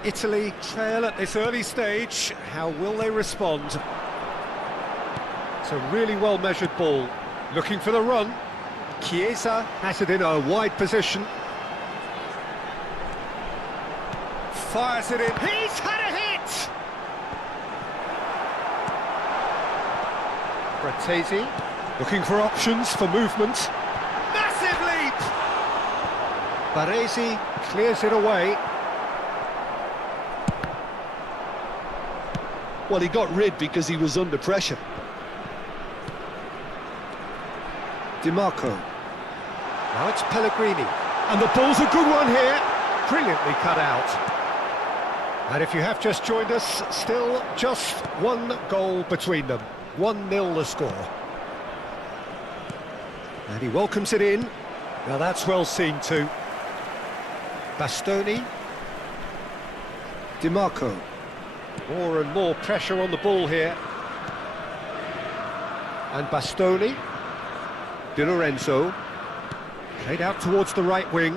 Italy trail at this early stage. How will they respond? It's a really well-measured ball. Looking for the run. Chiesa has it in a wide position. Fires it in. He's had a hit! Fratesi looking for options for movement. Massive leap! Baresi clears it away. Well, he got rid because he was under pressure. DiMarco. Now it's Pellegrini. And the ball's a good one here. Brilliantly cut out. And if you have just joined us, still just one goal between them. 1-0 the score. And he welcomes it in. Now that's well seen too. Bastoni. DiMarco. More and more pressure on the ball here. And Bastoni. Di Lorenzo. Played out towards the right wing.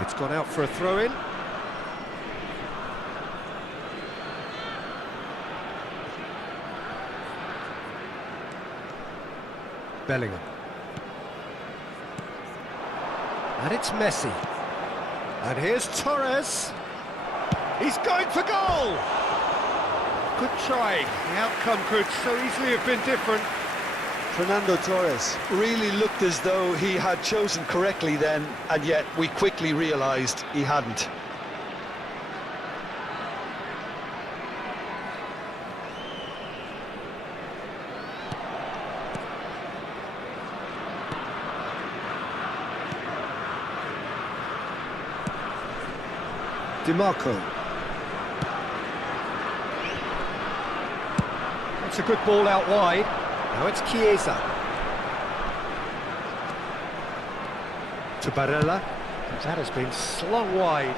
It's gone out for a throw-in. Bellingham. And it's Messi. And here's Torres. He's going for goal! Good try. The outcome could so easily have been different. Fernando Torres really looked as though he had chosen correctly then, and yet we quickly realised he hadn't. DiMarco. That's a good ball out wide. Now it's Chiesa. To Barella. That has been slung wide.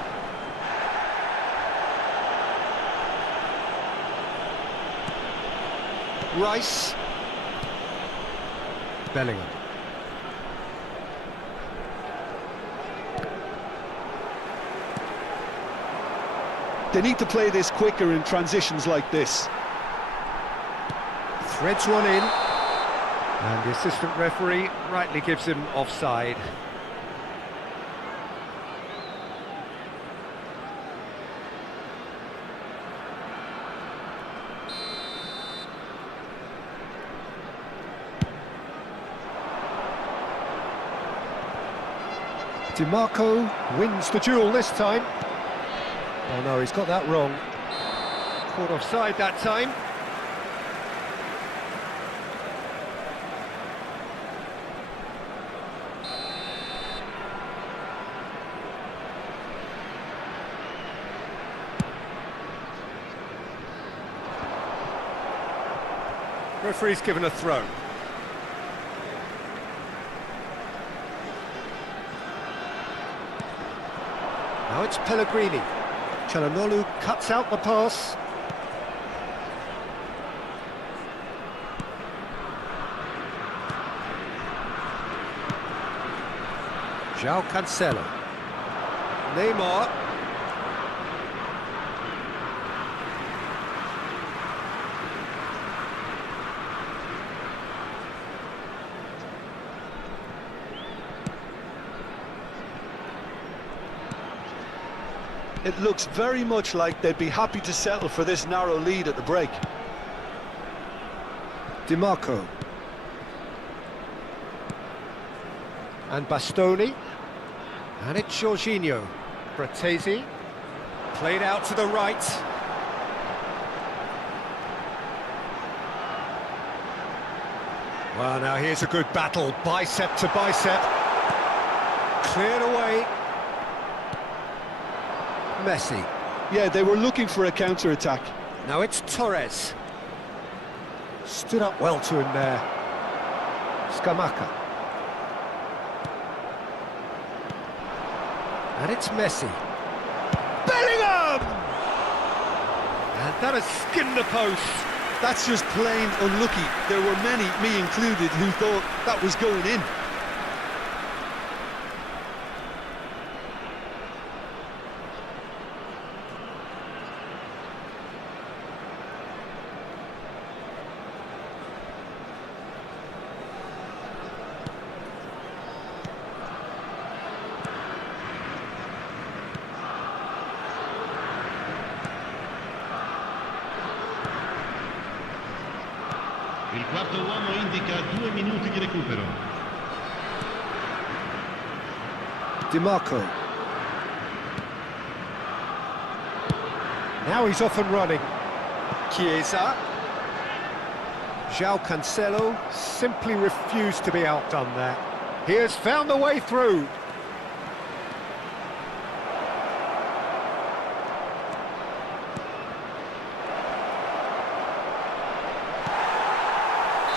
Rice. Bellingham. They need to play this quicker in transitions like this. Threads one in. And the assistant referee rightly gives him offside. DiMarco wins the duel this time. Oh no, he's got that wrong. Caught offside that time. Referee's given a throw. Now it's Pellegrini. Çalhanoğlu cuts out the pass. João Cancelo. Neymar. It looks very much like they'd be happy to settle for this narrow lead at the break. DiMarco. And Bastoni. And it's Jorginho. Bratesi. Played out to the right. Well, now here's a good battle, bicep to bicep. Cleared away. Messi. Yeah, they were looking for a counter-attack. Now it's Torres. Stood up well to him there. Scamacca. And it's Messi. Bellingham! And that has skinned the post. That's just plain unlucky. There were many, me included, who thought that was going in. Il quarto uomo indica 2 minuti di recupero. DiMarco. Now he's off and running. Chiesa. João Cancelo simply refused to be outdone there. He has found the way through.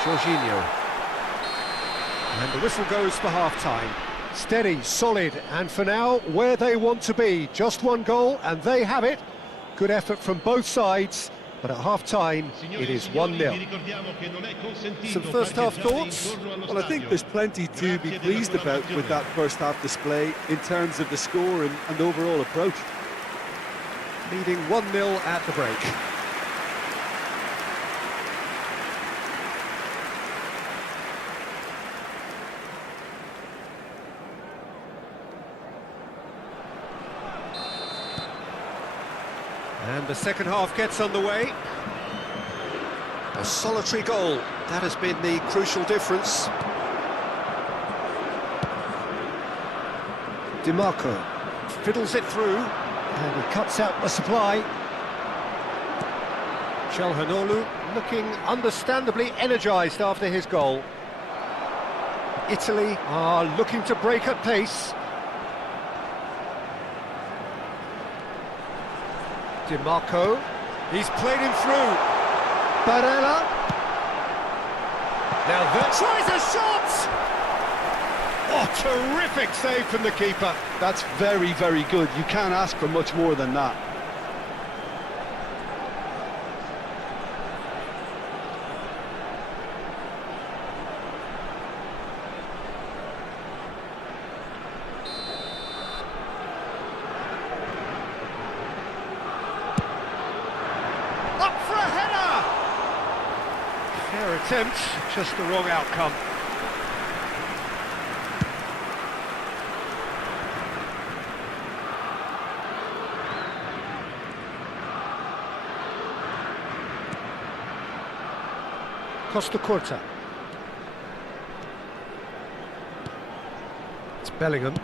Jorginho. And the whistle goes for half-time. Steady, solid, and for now, where they want to be. Just one goal, and they have it. Good effort from both sides, but at half-time, it is 1-0. Some first-half thoughts? Well, I think there's plenty to be pleased about with that first-half display in terms of the score and overall approach. Leading 1-0 at the break. And the second half gets underway. A solitary goal, that has been the crucial difference. DiMarco fiddles it through, and he cuts out the supply. Calhanoglu looking understandably energised after his goal. Italy are looking to break at pace. DiMarco, he's played him through. Barella. Now that tries a shot! Oh, terrific save from the keeper. That's very, very good. You can't ask for much more than that. Fair attempt, just the wrong outcome. Costa Curta. It's Bellingham.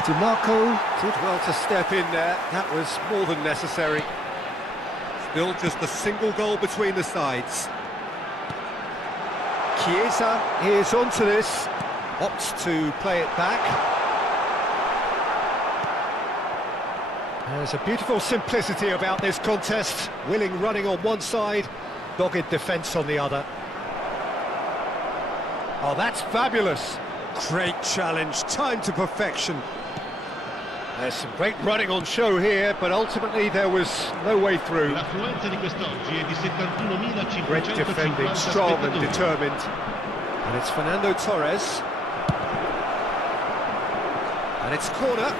DiMarco did well to step in there. That was more than necessary. Still just a single goal between the sides. Chiesa is onto this, opts to play it back. There's a beautiful simplicity about this contest. Willing running on one side, dogged defence on the other. Oh, that's fabulous. Great challenge, timed to perfection. There's some great running on show here, but ultimately there was no way through. Great defending, strong and determined. And it's Fernando Torres. And it's corner.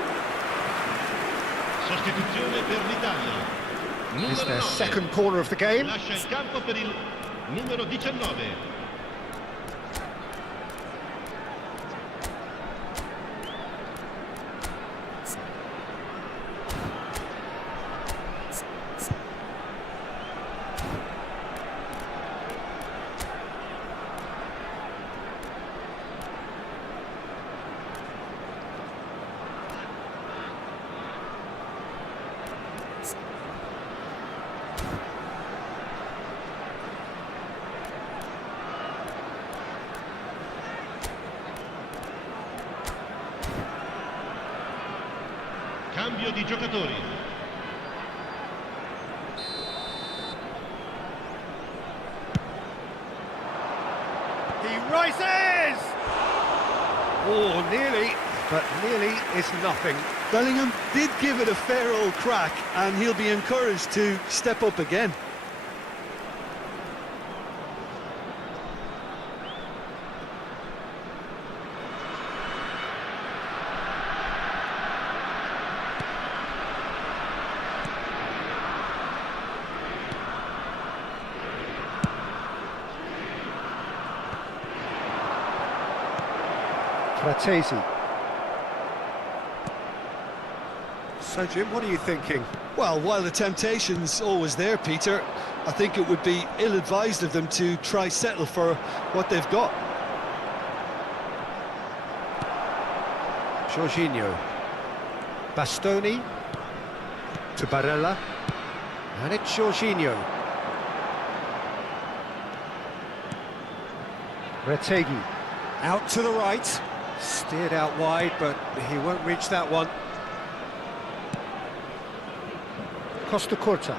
It's their second corner of the game. cambio di giocatori. He rises! Oh, nearly, but nearly is nothing. Bellingham did give it a fair old crack, and he'll be encouraged to step up again. Fratesi. So, Jim, what are you thinking? Well, while the temptation's always there, Peter, I think it would be ill-advised of them to try settle for what they've got. Jorginho. Bastoni. To Barella. And it's Jorginho. Retegi. Out to the right. Steered out wide, but he won't reach that one. Costa Curta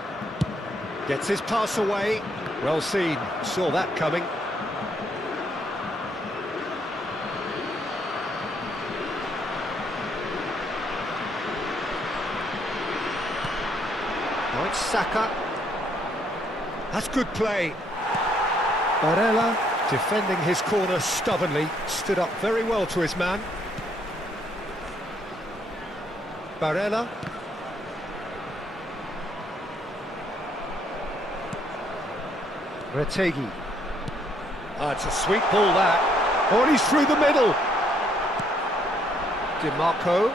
gets his pass away. Well seen, saw that coming. Now it's Saka. That's good play. Barella defending his corner stubbornly, stood up very well to his man. Barella. Retegi. It's a sweet ball that. Oh, and he's through the middle. DiMarco.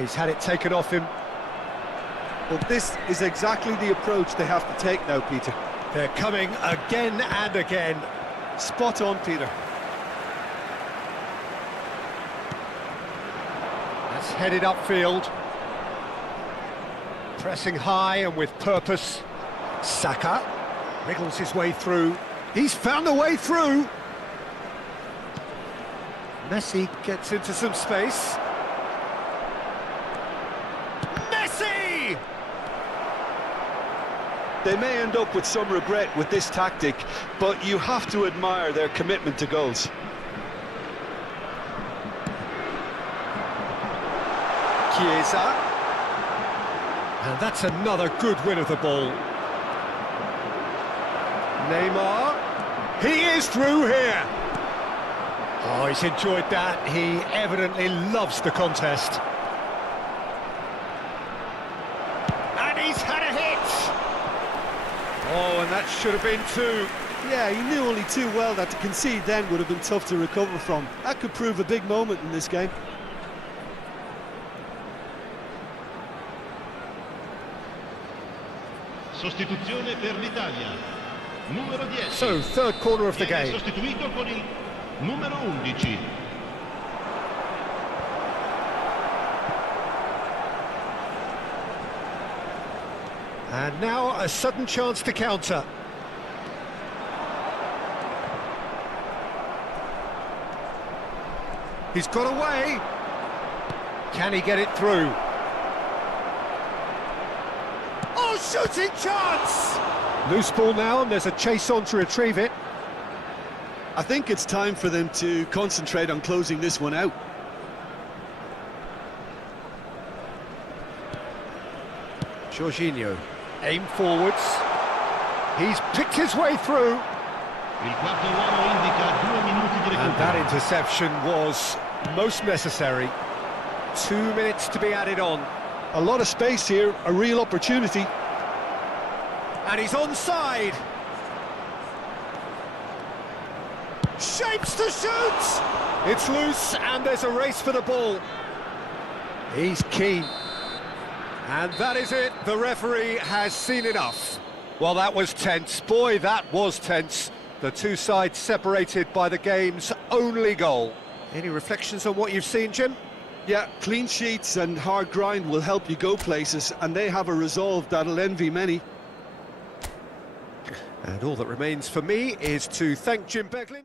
He's had it taken off him. Well, this is exactly the approach they have to take now, Peter. They're coming again and again. Spot on, Peter. That's headed upfield. Pressing high and with purpose. Saka wriggles his way through. He's found a way through. Messi gets into some space. Messi! They may end up with some regret with this tactic, but you have to admire their commitment to goals. Chiesa. And that's another good win of the ball. Neymar. He is through here. Oh, he's enjoyed that. He evidently loves the contest. And he's had a hit. Oh, and that should have been two. Yeah, he knew only too well that to concede then would have been tough to recover from. That could prove a big moment in this game. Sostituzione per l'Italia. Numero 10. So, third corner of the Viene game. sostituito con il numero 11. And now a sudden chance to counter. He's got away. Can he get it through? Oh, shooting chance! Loose ball now, and there's a chase on to retrieve it. I think it's time for them to concentrate on closing this one out. Jorginho, aim forwards. He's picked his way through. Il quarto uomo indica 2 minuti di And recupero. that interception was most necessary. 2 minutes to be added on. A lot of space here, a real opportunity. And he's onside. Shapes to shoot! It's loose, and there's a race for the ball. He's keen. And that is it. The referee has seen enough. Well, that was tense. Boy, that was tense. The two sides separated by the game's only goal. Any reflections on what you've seen, Jim? Yeah, clean sheets and hard grind will help you go places, and they have a resolve that'll envy many. And all that remains for me is to thank Jim Beglin.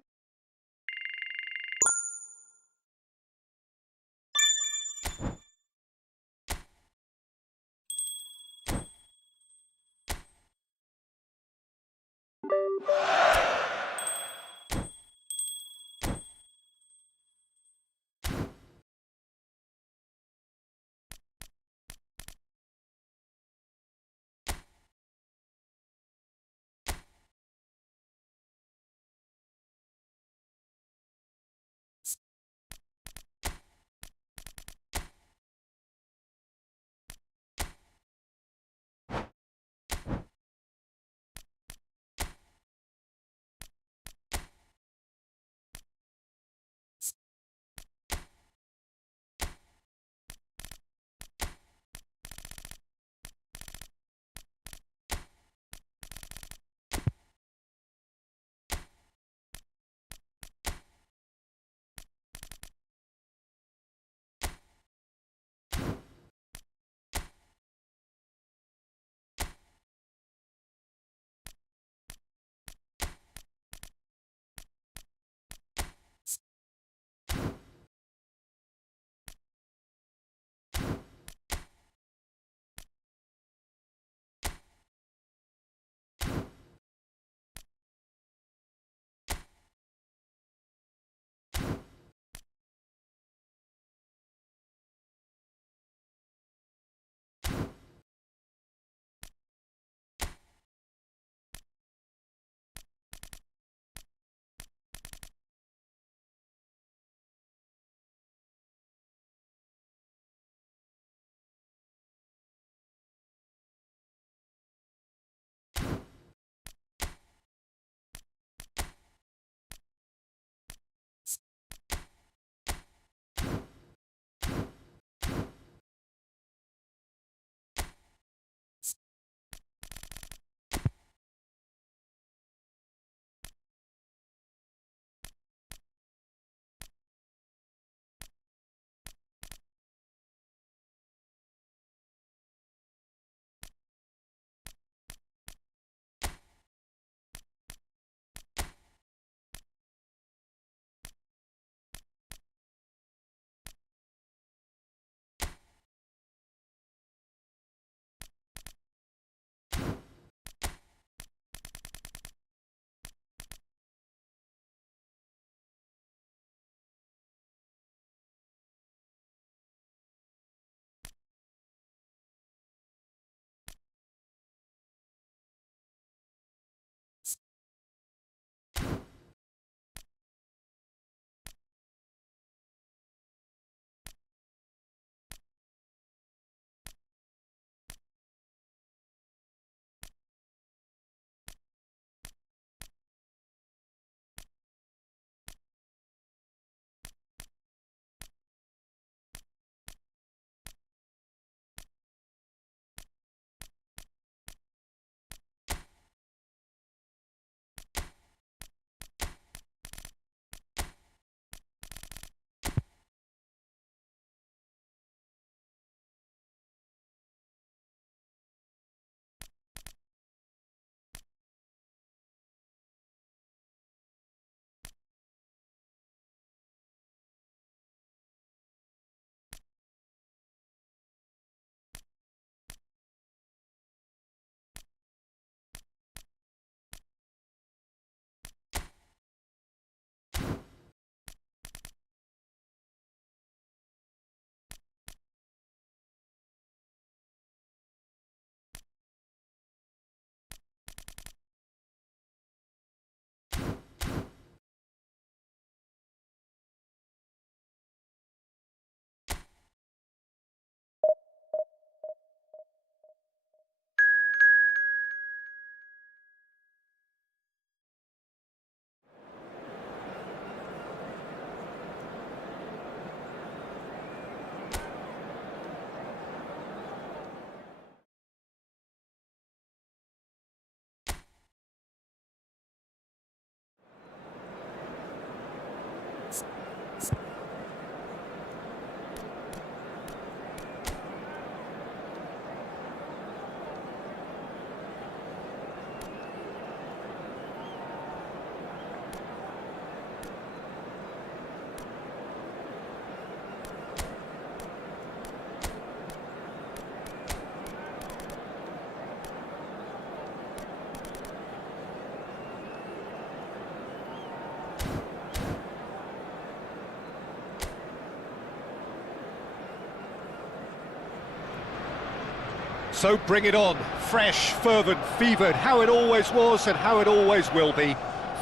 So bring it on, fresh, fervent, fevered, how it always was and how it always will be.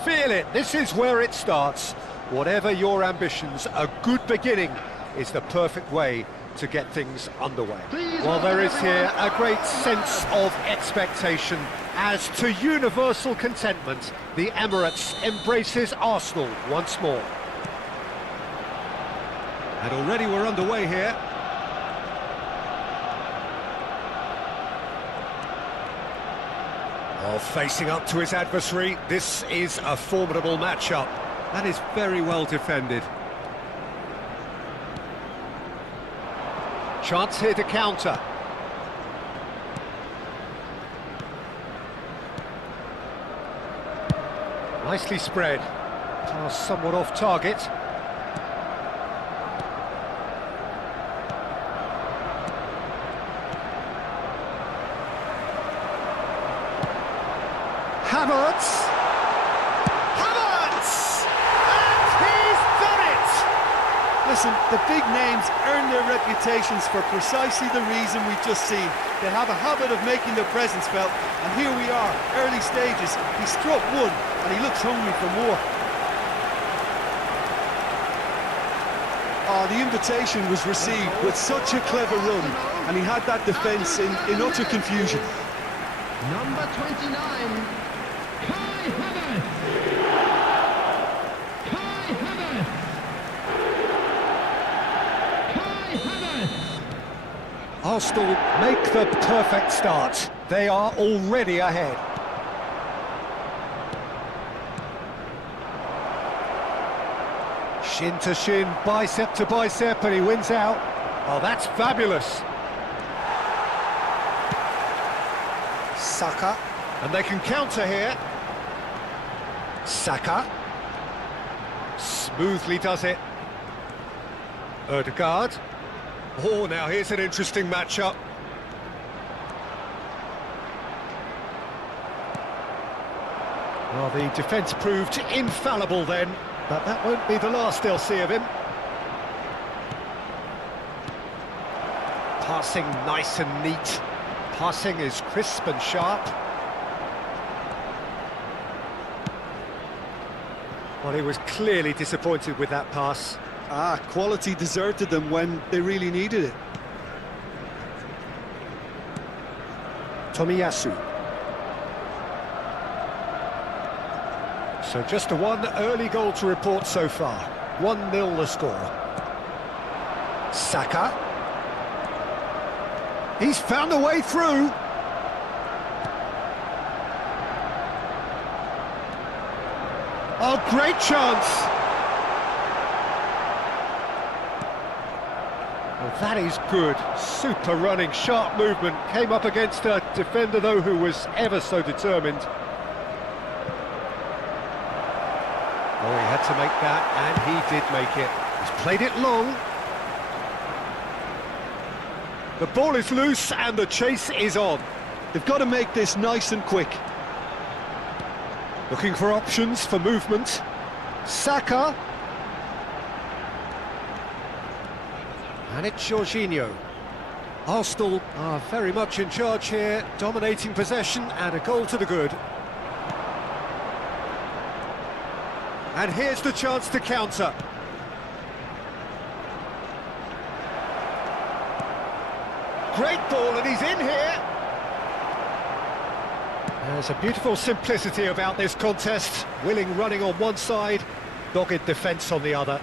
Feel it, this is where it starts. Whatever your ambitions, a good beginning is the perfect way to get things underway. Well, there is here a great sense of expectation as to universal contentment. The Emirates embraces Arsenal once more. And already we're underway here. Oh, facing up to his adversary, this is a formidable matchup. That is very well defended. Chance here to counter. Nicely spread. Pass somewhat off target. Havertz! Havertz! And he's done it! Listen, the big names earn their reputations for precisely the reason we've just seen. They have a habit of making their presence felt, and here we are, early stages. He struck one, and he looks hungry for more. Oh, the invitation was received with such a clever run, and he had that defence in utter confusion. Number 29, Kai Havertz. Kai Havertz. Kai Havertz. Arsenal make the perfect start. They are already ahead. Shin to shin, bicep to bicep, and he wins out. Oh, that's fabulous. Saka, and they can counter here. Saka smoothly does it. Odegaard. Oh, now here's an interesting matchup. Well, the defence proved infallible then, but that won't be the last they'll see of him. Passing nice and neat. Passing is crisp and sharp. Well, he was clearly disappointed with that pass. Quality deserted them when they really needed it. Tomiyasu. So just a one early goal to report so far. 1-0 the score. Saka. He's found a way through. Oh, great chance. Well, that is good. Super running, sharp movement. Came up against a defender, though, who was ever so determined. Oh, he had to make that, and he did make it. He's played it long. The ball is loose and the chase is on. They've got to make this nice and quick. Looking for options for movement. Saka. And it's Jorginho. Arsenal are very much in charge here, dominating possession and a goal to the good. And here's the chance to counter. Great ball, and he's in here. There's a beautiful simplicity about this contest. Willing running on one side, dogged defence on the other.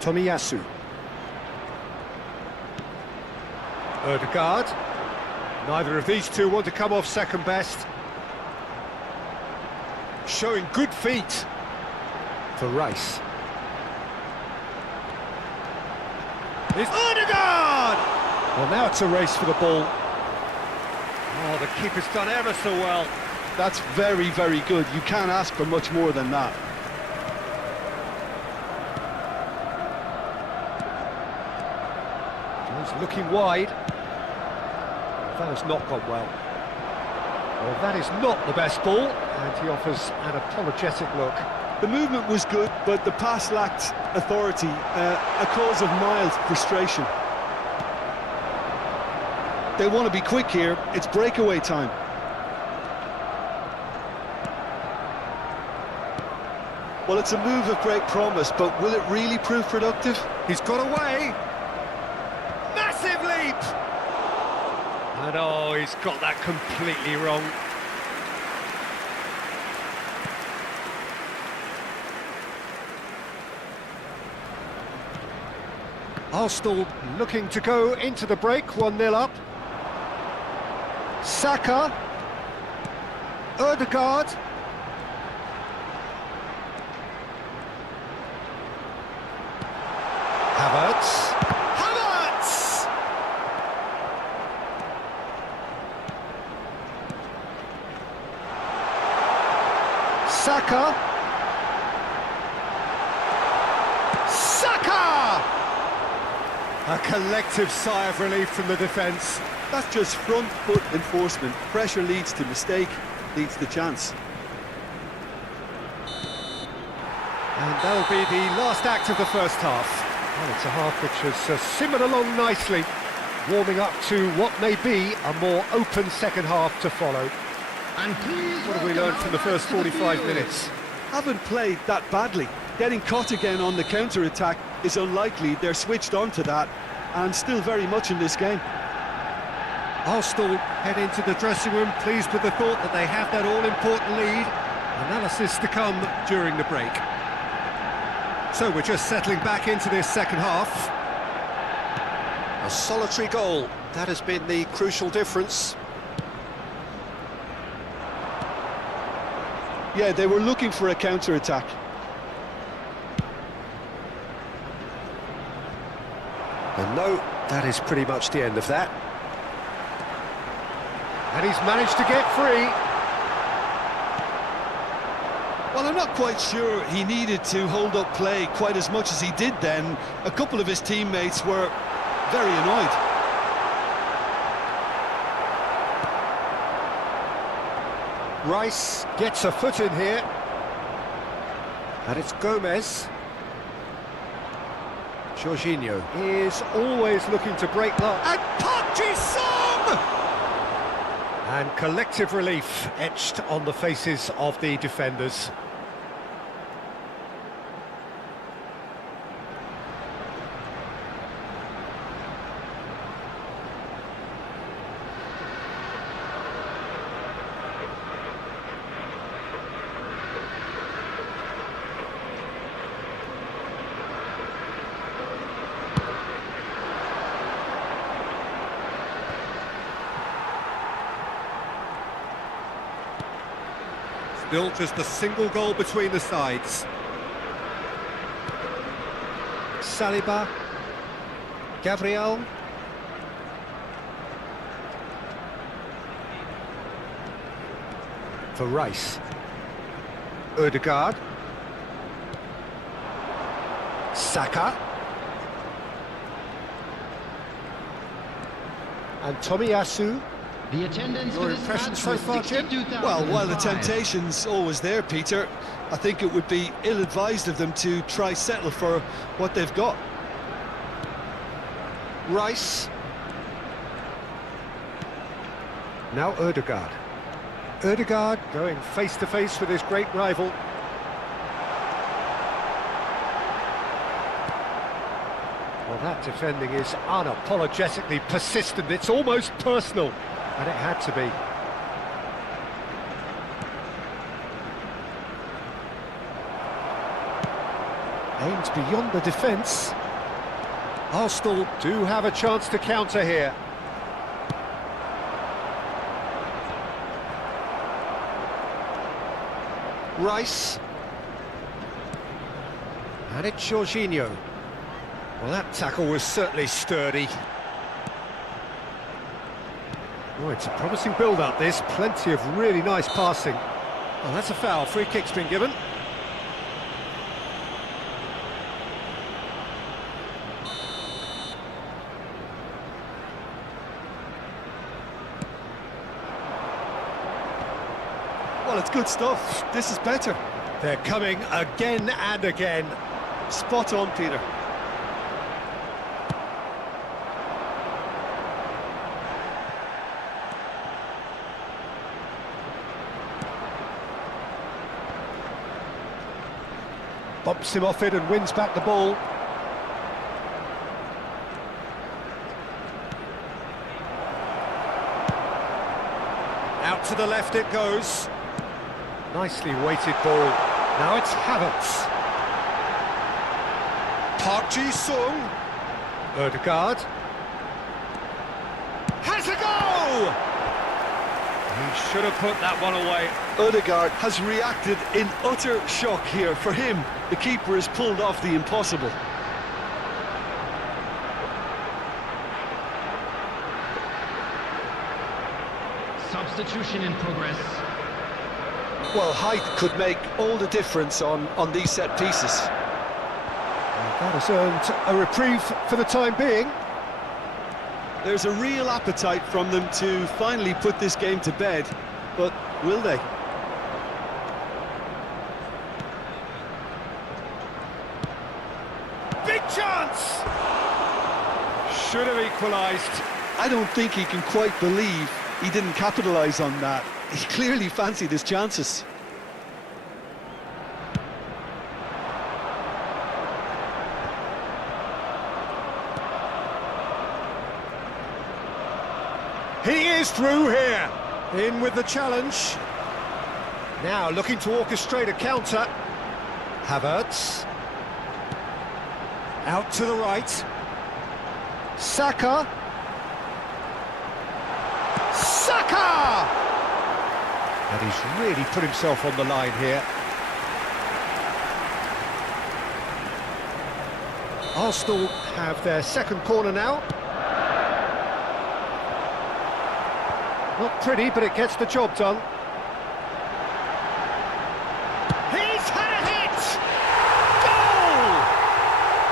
Tomiyasu. Odegaard. Neither of these two want to come off second best. Showing good feet for Rice. It's Odegaard! Well, now it's a race for the ball. Oh, the keeper's done ever so well. That's very, very good. You can't ask for much more than that. He's looking wide. That has not gone well. Well, that is not the best ball, and he offers an apologetic look. The movement was good, but the pass lacked authority, a cause of mild frustration. They want to be quick here, it's breakaway time. Well, it's a move of great promise, but will it really prove productive? He's got away. Massive leap! And oh, he's got that completely wrong. Arsenal looking to go into the break, 1-0 up. Saka. Ødegaard. Havertz. Havertz! Saka. Saka! A collective sigh of relief from the defence. That's just front foot enforcement. Pressure leads to mistake, leads to chance. And that'll be the last act of the first half. Well, it's a half which has simmered along nicely, warming up to what may be a more open second half to follow. And please, What have we learned from the first 45 minutes? Haven't played that badly. Getting caught again on the counter-attack is unlikely. They're switched on to that and still very much in this game. Arsenal head into the dressing room pleased with the thought that they have that all-important lead. Analysis to come during the break. So we're just settling back into this second half. A solitary goal, that has been the crucial difference. Yeah, they were looking for a counter-attack. And no, that is pretty much the end of that. And he's managed to get free. Well, I'm not quite sure he needed to hold up play quite as much as he did then. A couple of his teammates were very annoyed. Rice gets a foot in here. And it's Gomez. Jorginho is always looking to break low. And Park Ji-sung! And collective relief etched on the faces of the defenders. Still just a single goal between the sides. Saliba. Gabriel. For Rice. Ødegaard. Saka. And Tomiyasu. The attendance Your for this impressions match so was far, Jim? 62,005. Well, while the temptation's always there, Peter, I think it would be ill-advised of them to try settle for what they've got. Rice. Now Ødegaard. Ødegaard going face-to-face with his great rival. Well, that defending is unapologetically persistent. It's almost personal, and it had to be. Aims beyond the defence. Arsenal do have a chance to counter here. Rice. And it's Jorginho. Well, that tackle was certainly sturdy. Oh, it's a promising build-up, this. Plenty of really nice passing. Well, that's a foul. Free kick's been given. Well, it's good stuff. This is better. They're coming again and again. Spot on, Peter. Bumps him off it and wins back the ball. Out to the left it goes. Nicely weighted ball. Now it's Havertz. PAGI Sung. Odegaard. Has a goal! He should have put that one away. Odegaard has reacted in utter shock here. For him, the keeper has pulled off the impossible. Substitution in progress. Well, height could make all the difference on these set pieces. That has earned a reprieve for the time being. There's a real appetite from them to finally put this game to bed, but will they? Big chance! Should have equalised. I don't think he can quite believe he didn't capitalise on that. He clearly fancied his chances. He is through here. In with the challenge. Now looking to orchestrate a counter. Havertz. Out to the right. Saka. Saka! And he's really put himself on the line here. Arsenal have their second corner now. Not pretty, but it gets the job done. He's had a hit! Goal!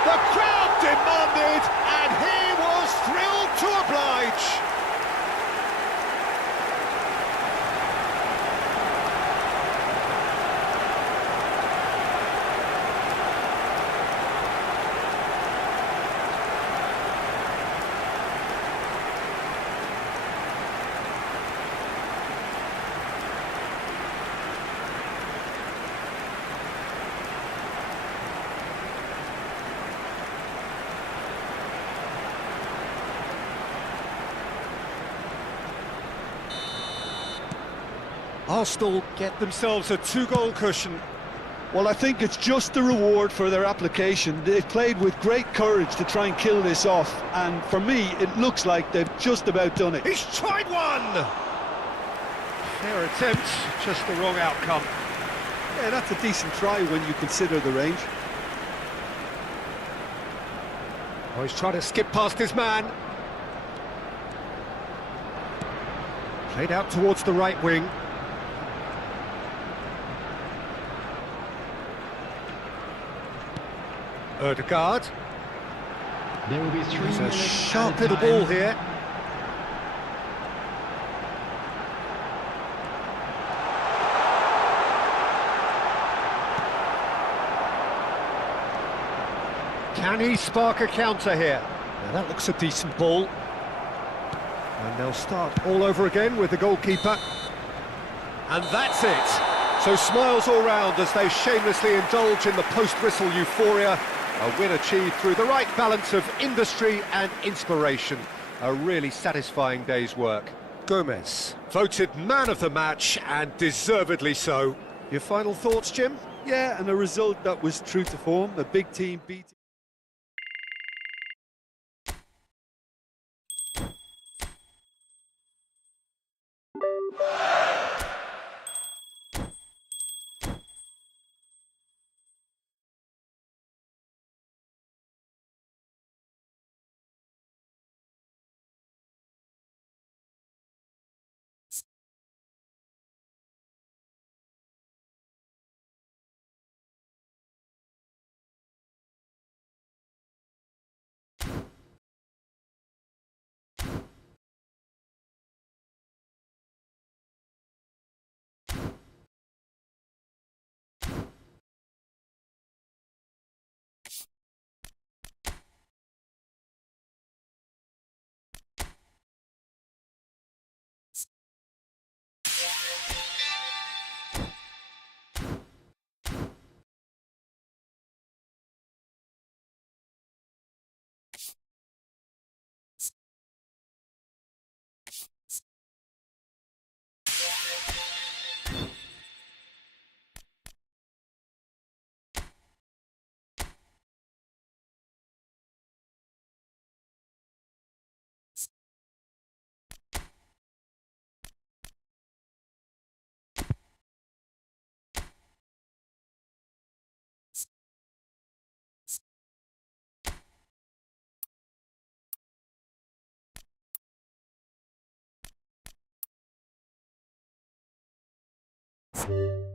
The crowd demanded, and he was thrilled to oblige. Arsenal get themselves a two-goal cushion. Well, I think it's just the reward for their application. They've played with great courage to try and kill this off, and for me, it looks like they've just about done it. He's tried one! Fair attempt, just the wrong outcome. Yeah, that's a decent try when you consider the range. Oh, he's trying to skip past his man. Played out towards the right wing. Odegaard. There will be 3 It's a minutes sharp added little time. ball here. Can he spark a counter here? Now that looks a decent ball. And they'll start all over again with the goalkeeper. And that's it. So smiles all round as they shamelessly indulge in the post-whistle euphoria. A win achieved through the right balance of industry and inspiration. A really satisfying day's work. Gomez, voted man of the match, and deservedly so. Your final thoughts, Jim? Yeah, and a result that was true to form. A big team beat Efootball.